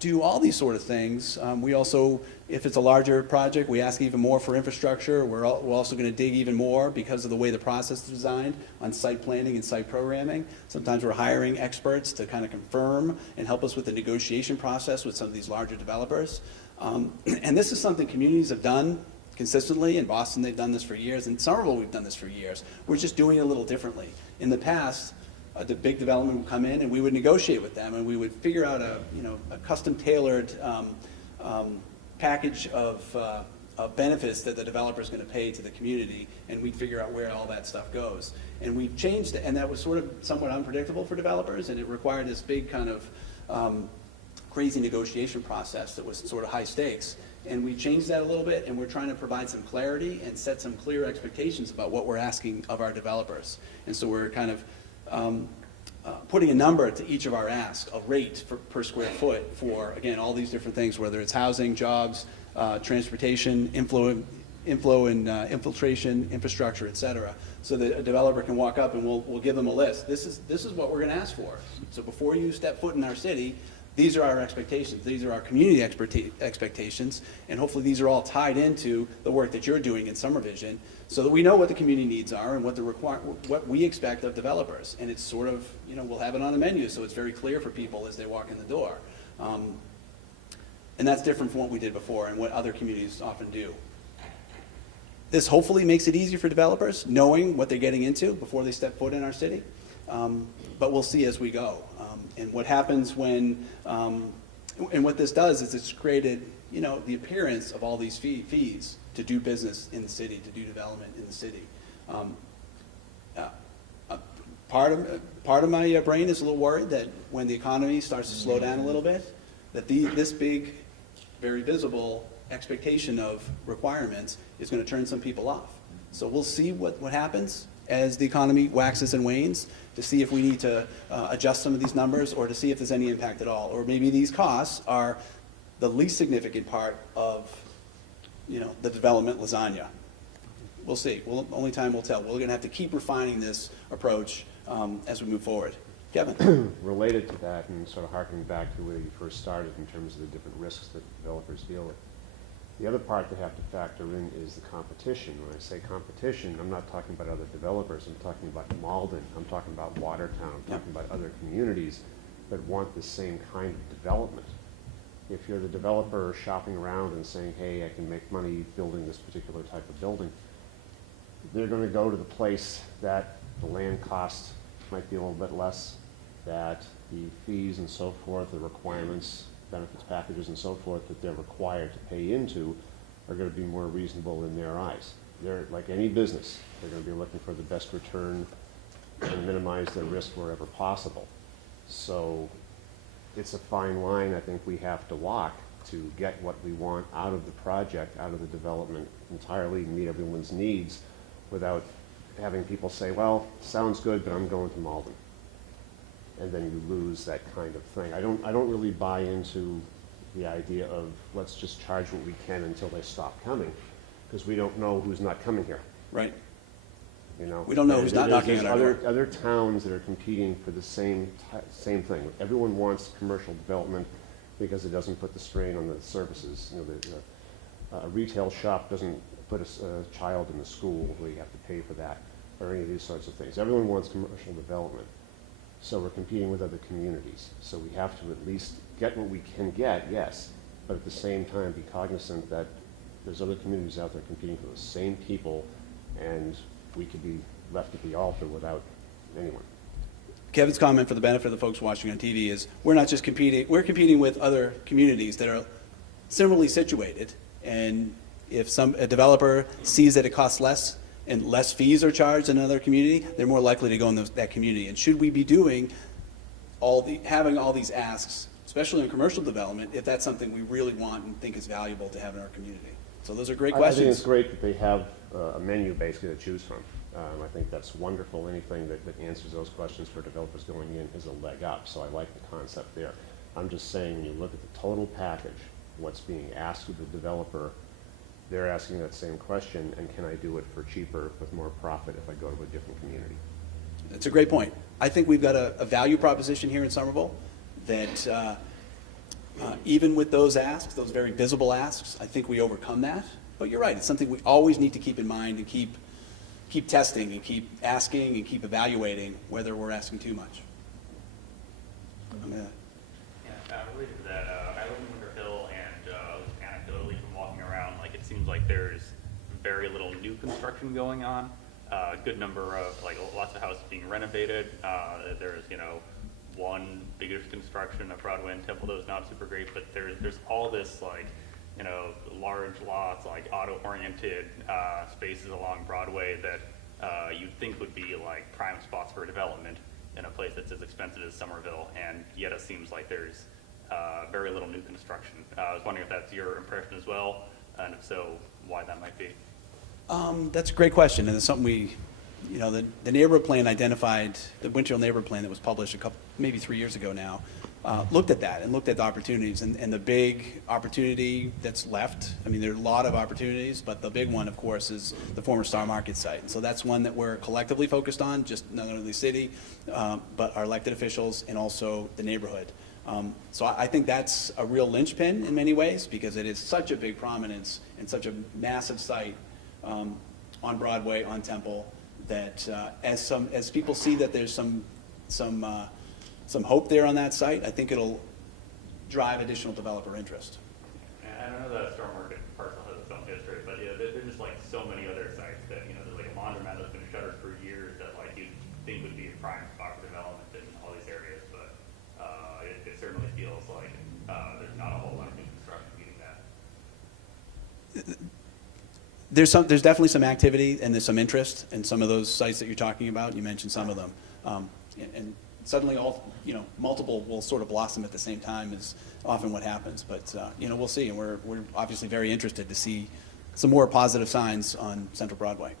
do all these sort of things. We also, if it's a larger project, we ask even more for infrastructure. We're also going to dig even more because of the way the process is designed on site planning and site programming. Sometimes we're hiring experts to kind of confirm and help us with the negotiation process with some of these larger developers. And this is something communities have done consistently. In Boston, they've done this for years. In Somerville, we've done this for years. We're just doing it a little differently. In the past, the big development would come in and we would negotiate with them and we would figure out a custom tailored package of benefits that the developer is going to pay to the community, and we'd figure out where all that stuff goes. And we've changed it, and that was sort of somewhat unpredictable for developers, and it required this big kind of crazy negotiation process that was sort of high stakes. And we changed that a little bit, and we're trying to provide some clarity and set some clear expectations about what we're asking of our developers. And so we're kind of putting a number to each of our asks, a rate per square foot for, again, all these different things, whether it's housing, jobs, transportation, inflow and infiltration, infrastructure, et cetera. So that a developer can walk up and we'll give them a list. This is what we're gonna ask for. So before you step foot in our city, these are our expectations. These are our community expectations, and hopefully these are all tied into the work that you're doing in SomerVision, so that we know what the community needs are and what we expect of developers. And it's sort of, we'll have it on a menu, so it's very clear for people as they walk in the door. And that's different from what we did before and what other communities often do. This hopefully makes it easier for developers, knowing what they're getting into before they step foot in our city. But we'll see as we go. And what happens when, and what this does is it's created, the appearance of all these fees to do business in the city, to do development in the city. Part of my brain is a little worried that when the economy starts to slow down a little bit, that this big, very visible expectation of requirements is going to turn some people off. So we'll see what happens as the economy waxes and wanes, to see if we need to adjust some of these numbers, or to see if there's any impact at all. Or maybe these costs are the least significant part of the development lasagna. We'll see. Only time will tell. We're going to have to keep refining this approach as we move forward. Kevin? Related to that, and sort of harkening back to where you first started in terms of the different risks that developers deal with, the other part they have to factor in is the competition. When I say competition, I'm not talking about other developers. I'm talking about Malden. I'm talking about Watertown. I'm talking about other communities that want the same kind of development. If you're the developer shopping around and saying, hey, I can make money building this particular type of building, they're going to go to the place that the land cost might be a little bit less, that the fees and so forth, the requirements, benefits packages and so forth that they're required to pay into are going to be more reasonable in their eyes. They're like any business. They're going to be looking for the best return and minimize their risk wherever possible. So it's a fine line I think we have to walk to get what we want out of the project, out of the development entirely, meet everyone's needs without having people say, well, sounds good, but I'm going to Malden. And then you lose that kind of thing. I don't really buy into the idea of let's just charge what we can until they stop coming, because we don't know who's not coming here. Right. We don't know who's not knocking at our door. Other towns that are competing for the same thing. Everyone wants commercial development because it doesn't put the strain on the services. A retail shop doesn't put a child in the school where you have to pay for that, or any of these sorts of things. Everyone wants commercial development. So we're competing with other communities. So we have to at least get what we can get, yes, but at the same time be cognizant that there's other communities out there competing for the same people, and we could be left at the altar without anyone. Kevin's comment, for the benefit of the folks watching on TV, is we're not just competing, we're competing with other communities that are similarly situated. And if a developer sees that it costs less and less fees are charged in another community, they're more likely to go in that community. And should we be doing having all these asks, especially in commercial development, if that's something we really want and think is valuable to have in our community? So those are great questions. I think it's great that they have a menu basically to choose from. I think that's wonderful. Anything that answers those questions for developers going in is a leg up. So I like the concept there. I'm just saying, when you look at the total package, what's being asked of the developer, they're asking that same question, and can I do it for cheaper with more profit if I go to a different community? It's a great point. I think we've got a value proposition here in Somerville that even with those asks, those very visible asks, I think we overcome that. But you're right, it's something we always need to keep in mind and keep testing and keep asking and keep evaluating whether we're asking too much. Related to that, I live in Winter Hill, and anecdotally from walking around, it seems like there's very little new construction going on. A good number of, lots of houses being renovated. There's, one biggish construction of Broadway and Temple that was not super great, but there's all this, large lots, auto-oriented spaces along Broadway that you'd think would be, prime spots for development in a place that's as expensive as Somerville, and yet it seems like there's very little new construction. I was wondering if that's your impression as well, and if so, why that might be. That's a great question, and it's something we, the neighborhood plan identified, the Winchell neighborhood plan that was published maybe 3 years ago now, looked at that and looked at the opportunities, and the big opportunity that's left, I mean, there are a lot of opportunities, but the big one, of course, is the former Star Market site. And so that's one that we're collectively focused on, just not only the city, but our elected officials and also the neighborhood. So I think that's a real linchpin in many ways, because it is such a big prominence and such a massive site on Broadway, on Temple, that as people see that there's some hope there on that site, I think it'll drive additional developer interest. And I know the Star Market parcel has its own history, but there's just like so many other sites that, there's like a laundromat that's been shuttered for years that like you'd think would be a prime spot for development in all these areas, but it certainly feels like there's not a whole lot of new construction meeting that. There's definitely some activity and there's some interest in some of those sites that you're talking about. You mentioned some of them. And suddenly multiple will sort of blossom at the same time is often what happens. But, we'll see. And we're obviously very interested to see some more positive signs on Central Broadway.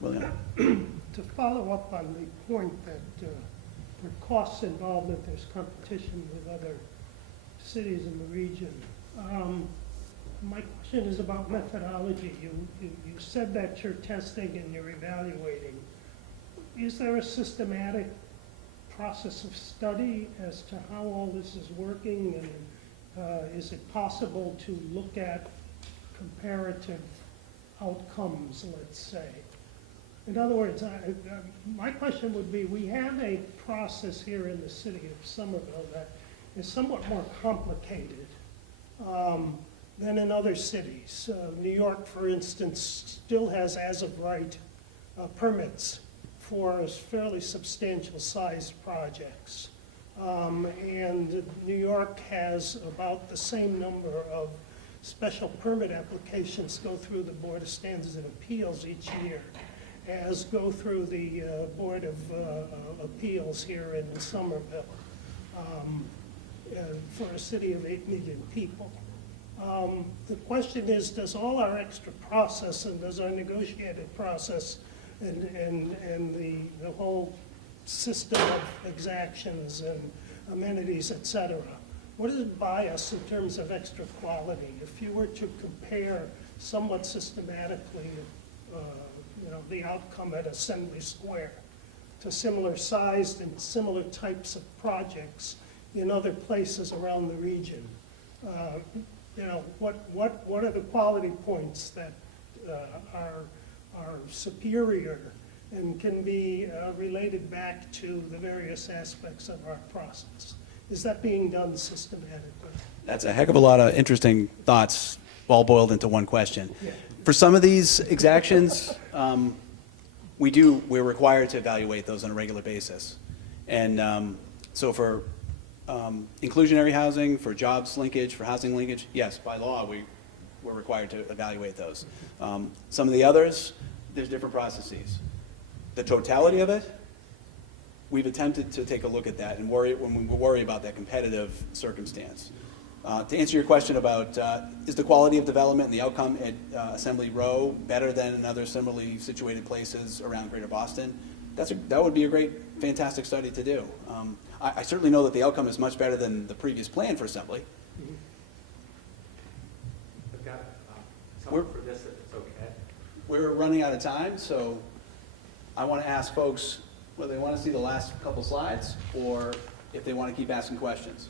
William? To follow up on the point that for costs involvement, there's competition with other cities in the region. My question is about methodology. You said that you're testing and you're evaluating. Is there a systematic process of study as to how all this is working? And is it possible to look at comparative outcomes, let's say? In other words, my question would be, we have a process here in the city of Somerville that is somewhat more complicated than in other cities. New York, for instance, still has, as of right, permits for fairly substantial sized projects. And New York has about the same number of special permit applications go through the Board of Standards and Appeals each year as go through the Board of Appeals here in Somerville for a city of 8 million people. The question is, does all our extra process and does our negotiated process and the whole system of exactions and amenities, et cetera, what does it buy us in terms of extra quality? If you were to compare somewhat systematically, the outcome at Assembly Square to similar sized and similar types of projects in other places around the region, what are the quality points that are superior and can be related back to the various aspects of our process? Is that being done systematically? That's a heck of a lot of interesting thoughts all boiled into one question. Yeah. For some of these exactions, we're required to evaluate those on a regular basis. And so for inclusionary housing, for jobs linkage, for housing linkage, yes, by law, we're required to evaluate those. Some of the others, there's different processes. The totality of it, we've attempted to take a look at that and when we worry about that competitive circumstance. To answer your question about is the quality of development and the outcome at Assembly Row better than in other similarly situated places around Greater Boston, that would be a great, fantastic study to do. I certainly know that the outcome is much better than the previous plan for Assembly. I've got something for this, if it's okay. We're running out of time, so I want to ask folks whether they want to see the last couple slides or if they want to keep asking questions.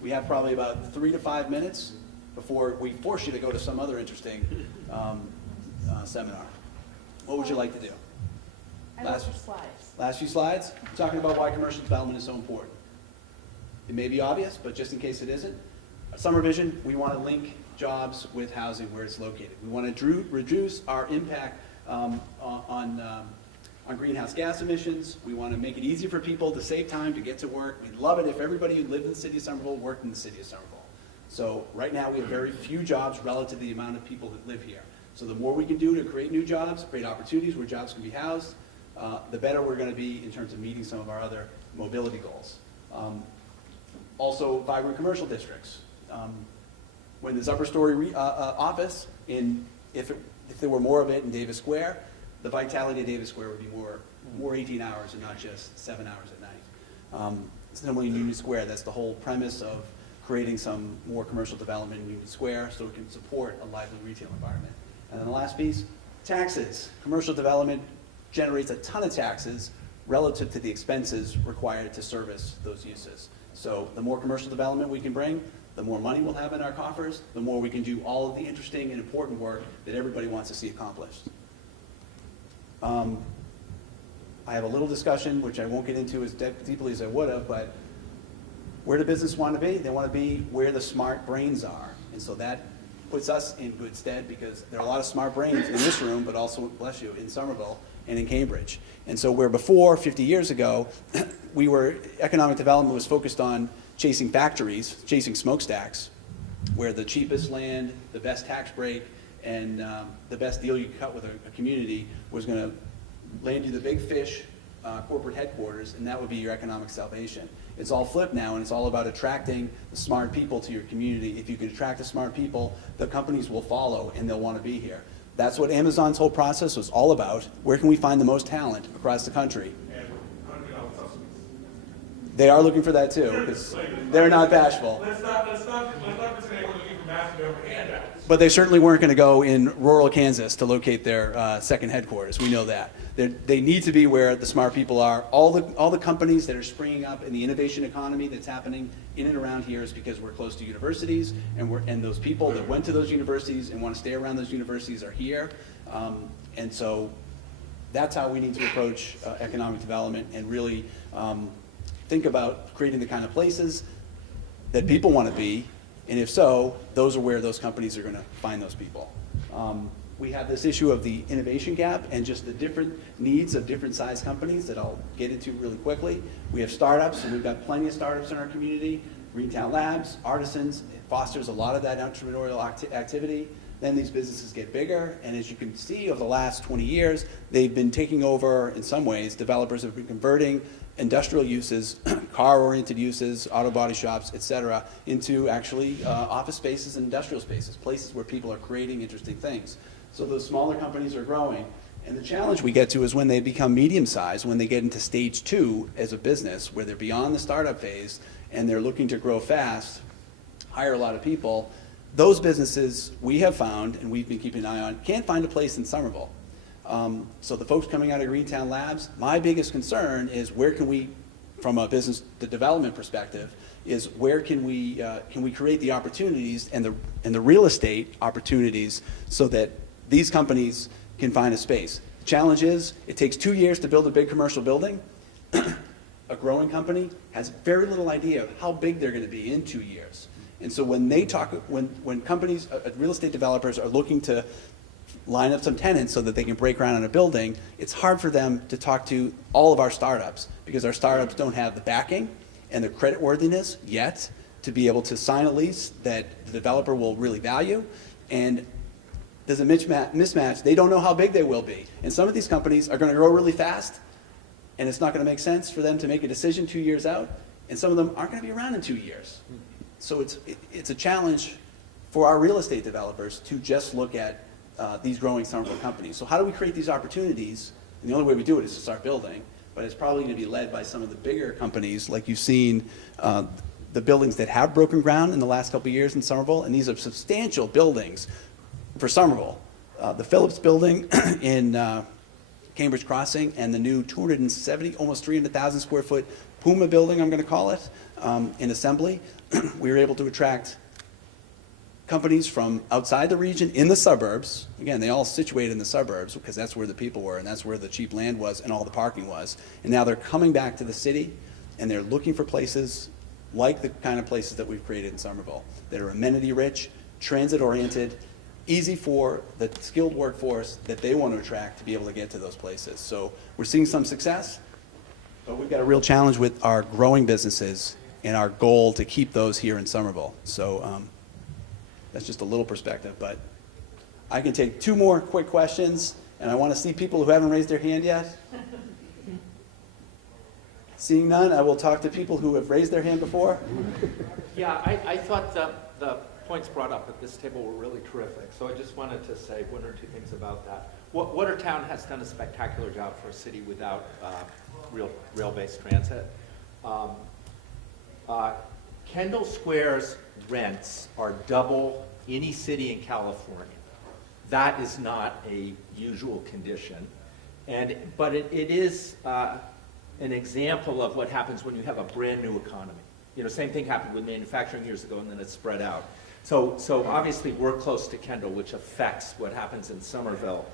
We have probably about 3 to 5 minutes before we force you to go to some other interesting seminar. What would you like to do? I love your slides. Last few slides, talking about why commercial development is so important. It may be obvious, but just in case it isn't, SomerVision, we want to link jobs with housing where it's located. We want to reduce our impact on greenhouse gas emissions. We want to make it easy for people to save time to get to work. We'd love it if everybody who lived in the city of Somerville worked in the city of Somerville. So right now we have very few jobs relative to the amount of people that live here. So the more we can do to create new jobs, create opportunities where jobs can be housed, the better we're going to be in terms of meeting some of our other mobility goals. Also, vibrant commercial districts. When there's upper story office, if there were more of it in Davis Square, the vitality of Davis Square would be more 18 hours and not just 7 hours at night. Similarly in Union Square, that's the whole premise of creating some more commercial development in Union Square so it can support a lively retail environment. And then the last piece, taxes. Commercial development generates a ton of taxes relative to the expenses required to service those uses. So the more commercial development we can bring, the more money we'll have in our coffers, the more we can do all of the interesting and important work that everybody wants to see accomplished. I have a little discussion, which I won't get into as deeply as I would have, but where do business want to be? They want to be where the smart brains are. And so that puts us in good stead because there are a lot of smart brains in this room, but also, bless you, in Somerville and in Cambridge. And so where before, 50 years ago, economic development was focused on chasing factories, chasing smokestacks, where the cheapest land, the best tax break, and the best deal you could cut with a community was going to land you the big fish corporate headquarters, and that would be your economic salvation. It's all flipped now, and it's all about attracting the smart people to your community. If you can attract the smart people, the companies will follow, and they'll want to be here. That's what Amazon's whole process was all about. Where can we find the most talent across the country? And $100 subsidies. They are looking for that too, because they're not bashful. Let's not pretend we're looking for massive government handouts. But they certainly weren't going to go in rural Kansas to locate their second headquarters. We know that. They need to be where the smart people are. All the companies that are springing up in the innovation economy that's happening in and around here is because we're close to universities, and those people that went to those universities and want to stay around those universities are here. And so that's how we need to approach economic development and really think about creating the kind of places that people want to be. And if so, those are where those companies are going to find those people. We have this issue of the innovation gap and just the different needs of different size companies that I'll get into really quickly. We have startups, and we've got plenty of startups in our community. Greentown Labs, Artisans, it fosters a lot of that entrepreneurial activity. Then these businesses get bigger, and as you can see over the last 20 years, they've been taking over, in some ways, developers have been converting industrial uses, car-oriented uses, auto body shops, et cetera, into actually office spaces and industrial spaces, places where people are creating interesting things. So those smaller companies are growing. And the challenge we get to is when they become medium-sized, when they get into stage 2 as a business, where they're beyond the startup phase and they're looking to grow fast, hire a lot of people, those businesses we have found, and we've been keeping an eye on, can't find a place in Somerville. So the folks coming out of Greentown Labs, my biggest concern is where can we, from a business development perspective, is where can we create the opportunities and the real estate opportunities so that these companies can find a space. The challenge is it takes 2 years to build a big commercial building. A growing company has very little idea of how big they're going to be in 2 years. And so when they talk, when companies, real estate developers are looking to line up some tenants so that they can break ground on a building, it's hard for them to talk to all of our startups because our startups don't have the backing and the creditworthiness yet to be able to sign a lease that the developer will really value. And there's a mismatch. They don't know how big they will be. And some of these companies are going to grow really fast, and it's not going to make sense for them to make a decision 2 years out, and some of them aren't going to be around in 2 years. So it's a challenge for our real estate developers to just look at these growing Somerville companies. So how do we create these opportunities? And the only way we do it is to start building, but it's probably going to be led by some of the bigger companies, like you've seen the buildings that have broken ground in the last couple of years in Somerville, and these are substantial buildings for Somerville. The Phillips building in Cambridge Crossing and the new 270, almost 300,000 square foot Puma building, I'm going to call it, in Assembly. We were able to attract companies from outside the region in the suburbs. Again, they all situated in the suburbs because that's where the people were and that's where the cheap land was and all the parking was. And now they're coming back to the city and they're looking for places like the kind of places that we've created in Somerville that are amenity rich, transit oriented, easy for the skilled workforce that they want to attract to be able to get to those places. So we're seeing some success, but we've got a real challenge with our growing businesses and our goal to keep those here in Somerville. So that's just a little perspective, but I can take 2 more quick questions, and I want to see people who haven't raised their hand yet. Seeing none, I will talk to people who have raised their hand before. Yeah, I thought the points brought up at this table were really terrific, so I just wanted to say one or two things about that. Watertown has done a spectacular job for a city without rail-based transit. Kendall Square's rents are double any city in California. That is not a usual condition, but it is an example of what happens when you have a brand new economy. You know, same thing happened with manufacturing years ago, and then it spread out. So obviously we're close to Kendall, which affects what happens in Somerville.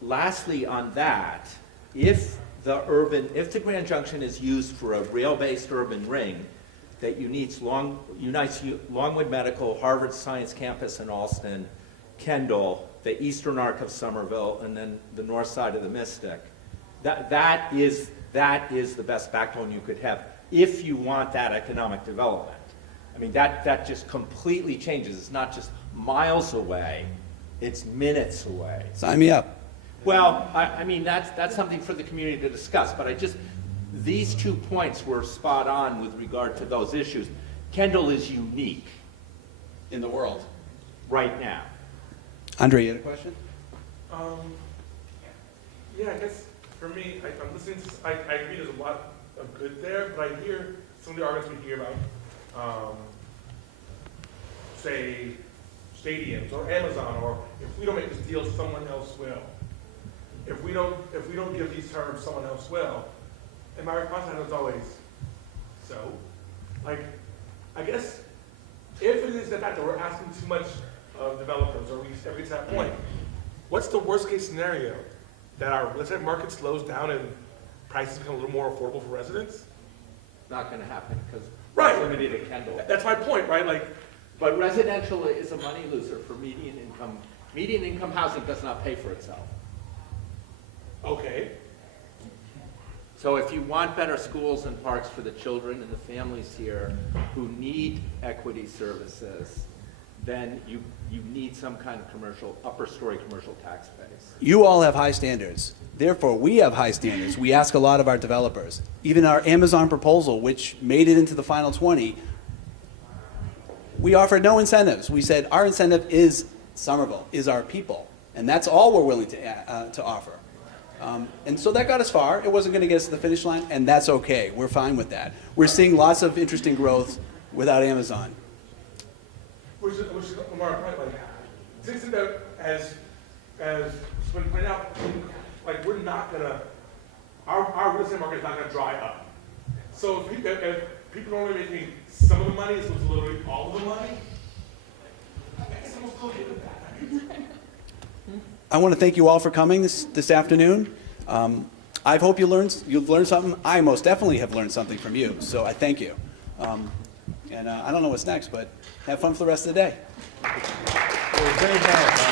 Lastly on that, if the Grand Junction is used for a rail-based urban ring that unites Longwood Medical, Harvard Science Campus in Alston, Kendall, the eastern arc of Somerville, and then the north side of the Mystic, that is the best backbone you could have if you want that economic development. I mean, that just completely changes. It's not just miles away, it's minutes away. Sign me up. Well, I mean, that's something for the community to discuss, but these 2 points were spot on with regard to those issues. Kendall is unique In the world. right now. Andre, you had a question? Yeah, I guess for me, I'm listening to, I agree there's a lot of good there, but I hear some of the arguments we hear about, say, stadiums or Amazon, or if we don't make this deal, someone else will. If we don't give these terms, someone else will. And my response to that is always, so? Like, I guess, if it is the fact that we're asking too much of developers, or we get to that point, what's the worst case scenario? That our real estate market slows down and prices become a little more affordable for residents? Not gonna happen, because Right. it's limited to Kendall. That's my point, right? Like, But residential is a money loser for median income. Median income housing does not pay for itself. okay, So if you want better schools and parks for the children and the families here who need equity services, then you need some kind of commercial, upper story commercial tax base. You all have high standards. Therefore, we have high standards. We ask a lot of our developers. Even our Amazon proposal, which made it into the final 20, we offered no incentives. We said our incentive is Somerville, is our people. And that's all we're willing to offer. And so that got us far. It wasn't going to get us to the finish line, and that's okay. We're fine with that. We're seeing lots of interesting growth without Amazon. which is more our point, like, to the extent that, as been pointed out, like, we're not gonna, our real estate market is not gonna dry up. So if people are only making some of the money, as opposed to literally all of the money, I guess I'm still okay with that. I want to thank you all for coming this afternoon. I hope you've learned something. I most definitely have learned something from you, so I thank you. And I don't know what's next, but have fun for the rest of the day. Well, very nice.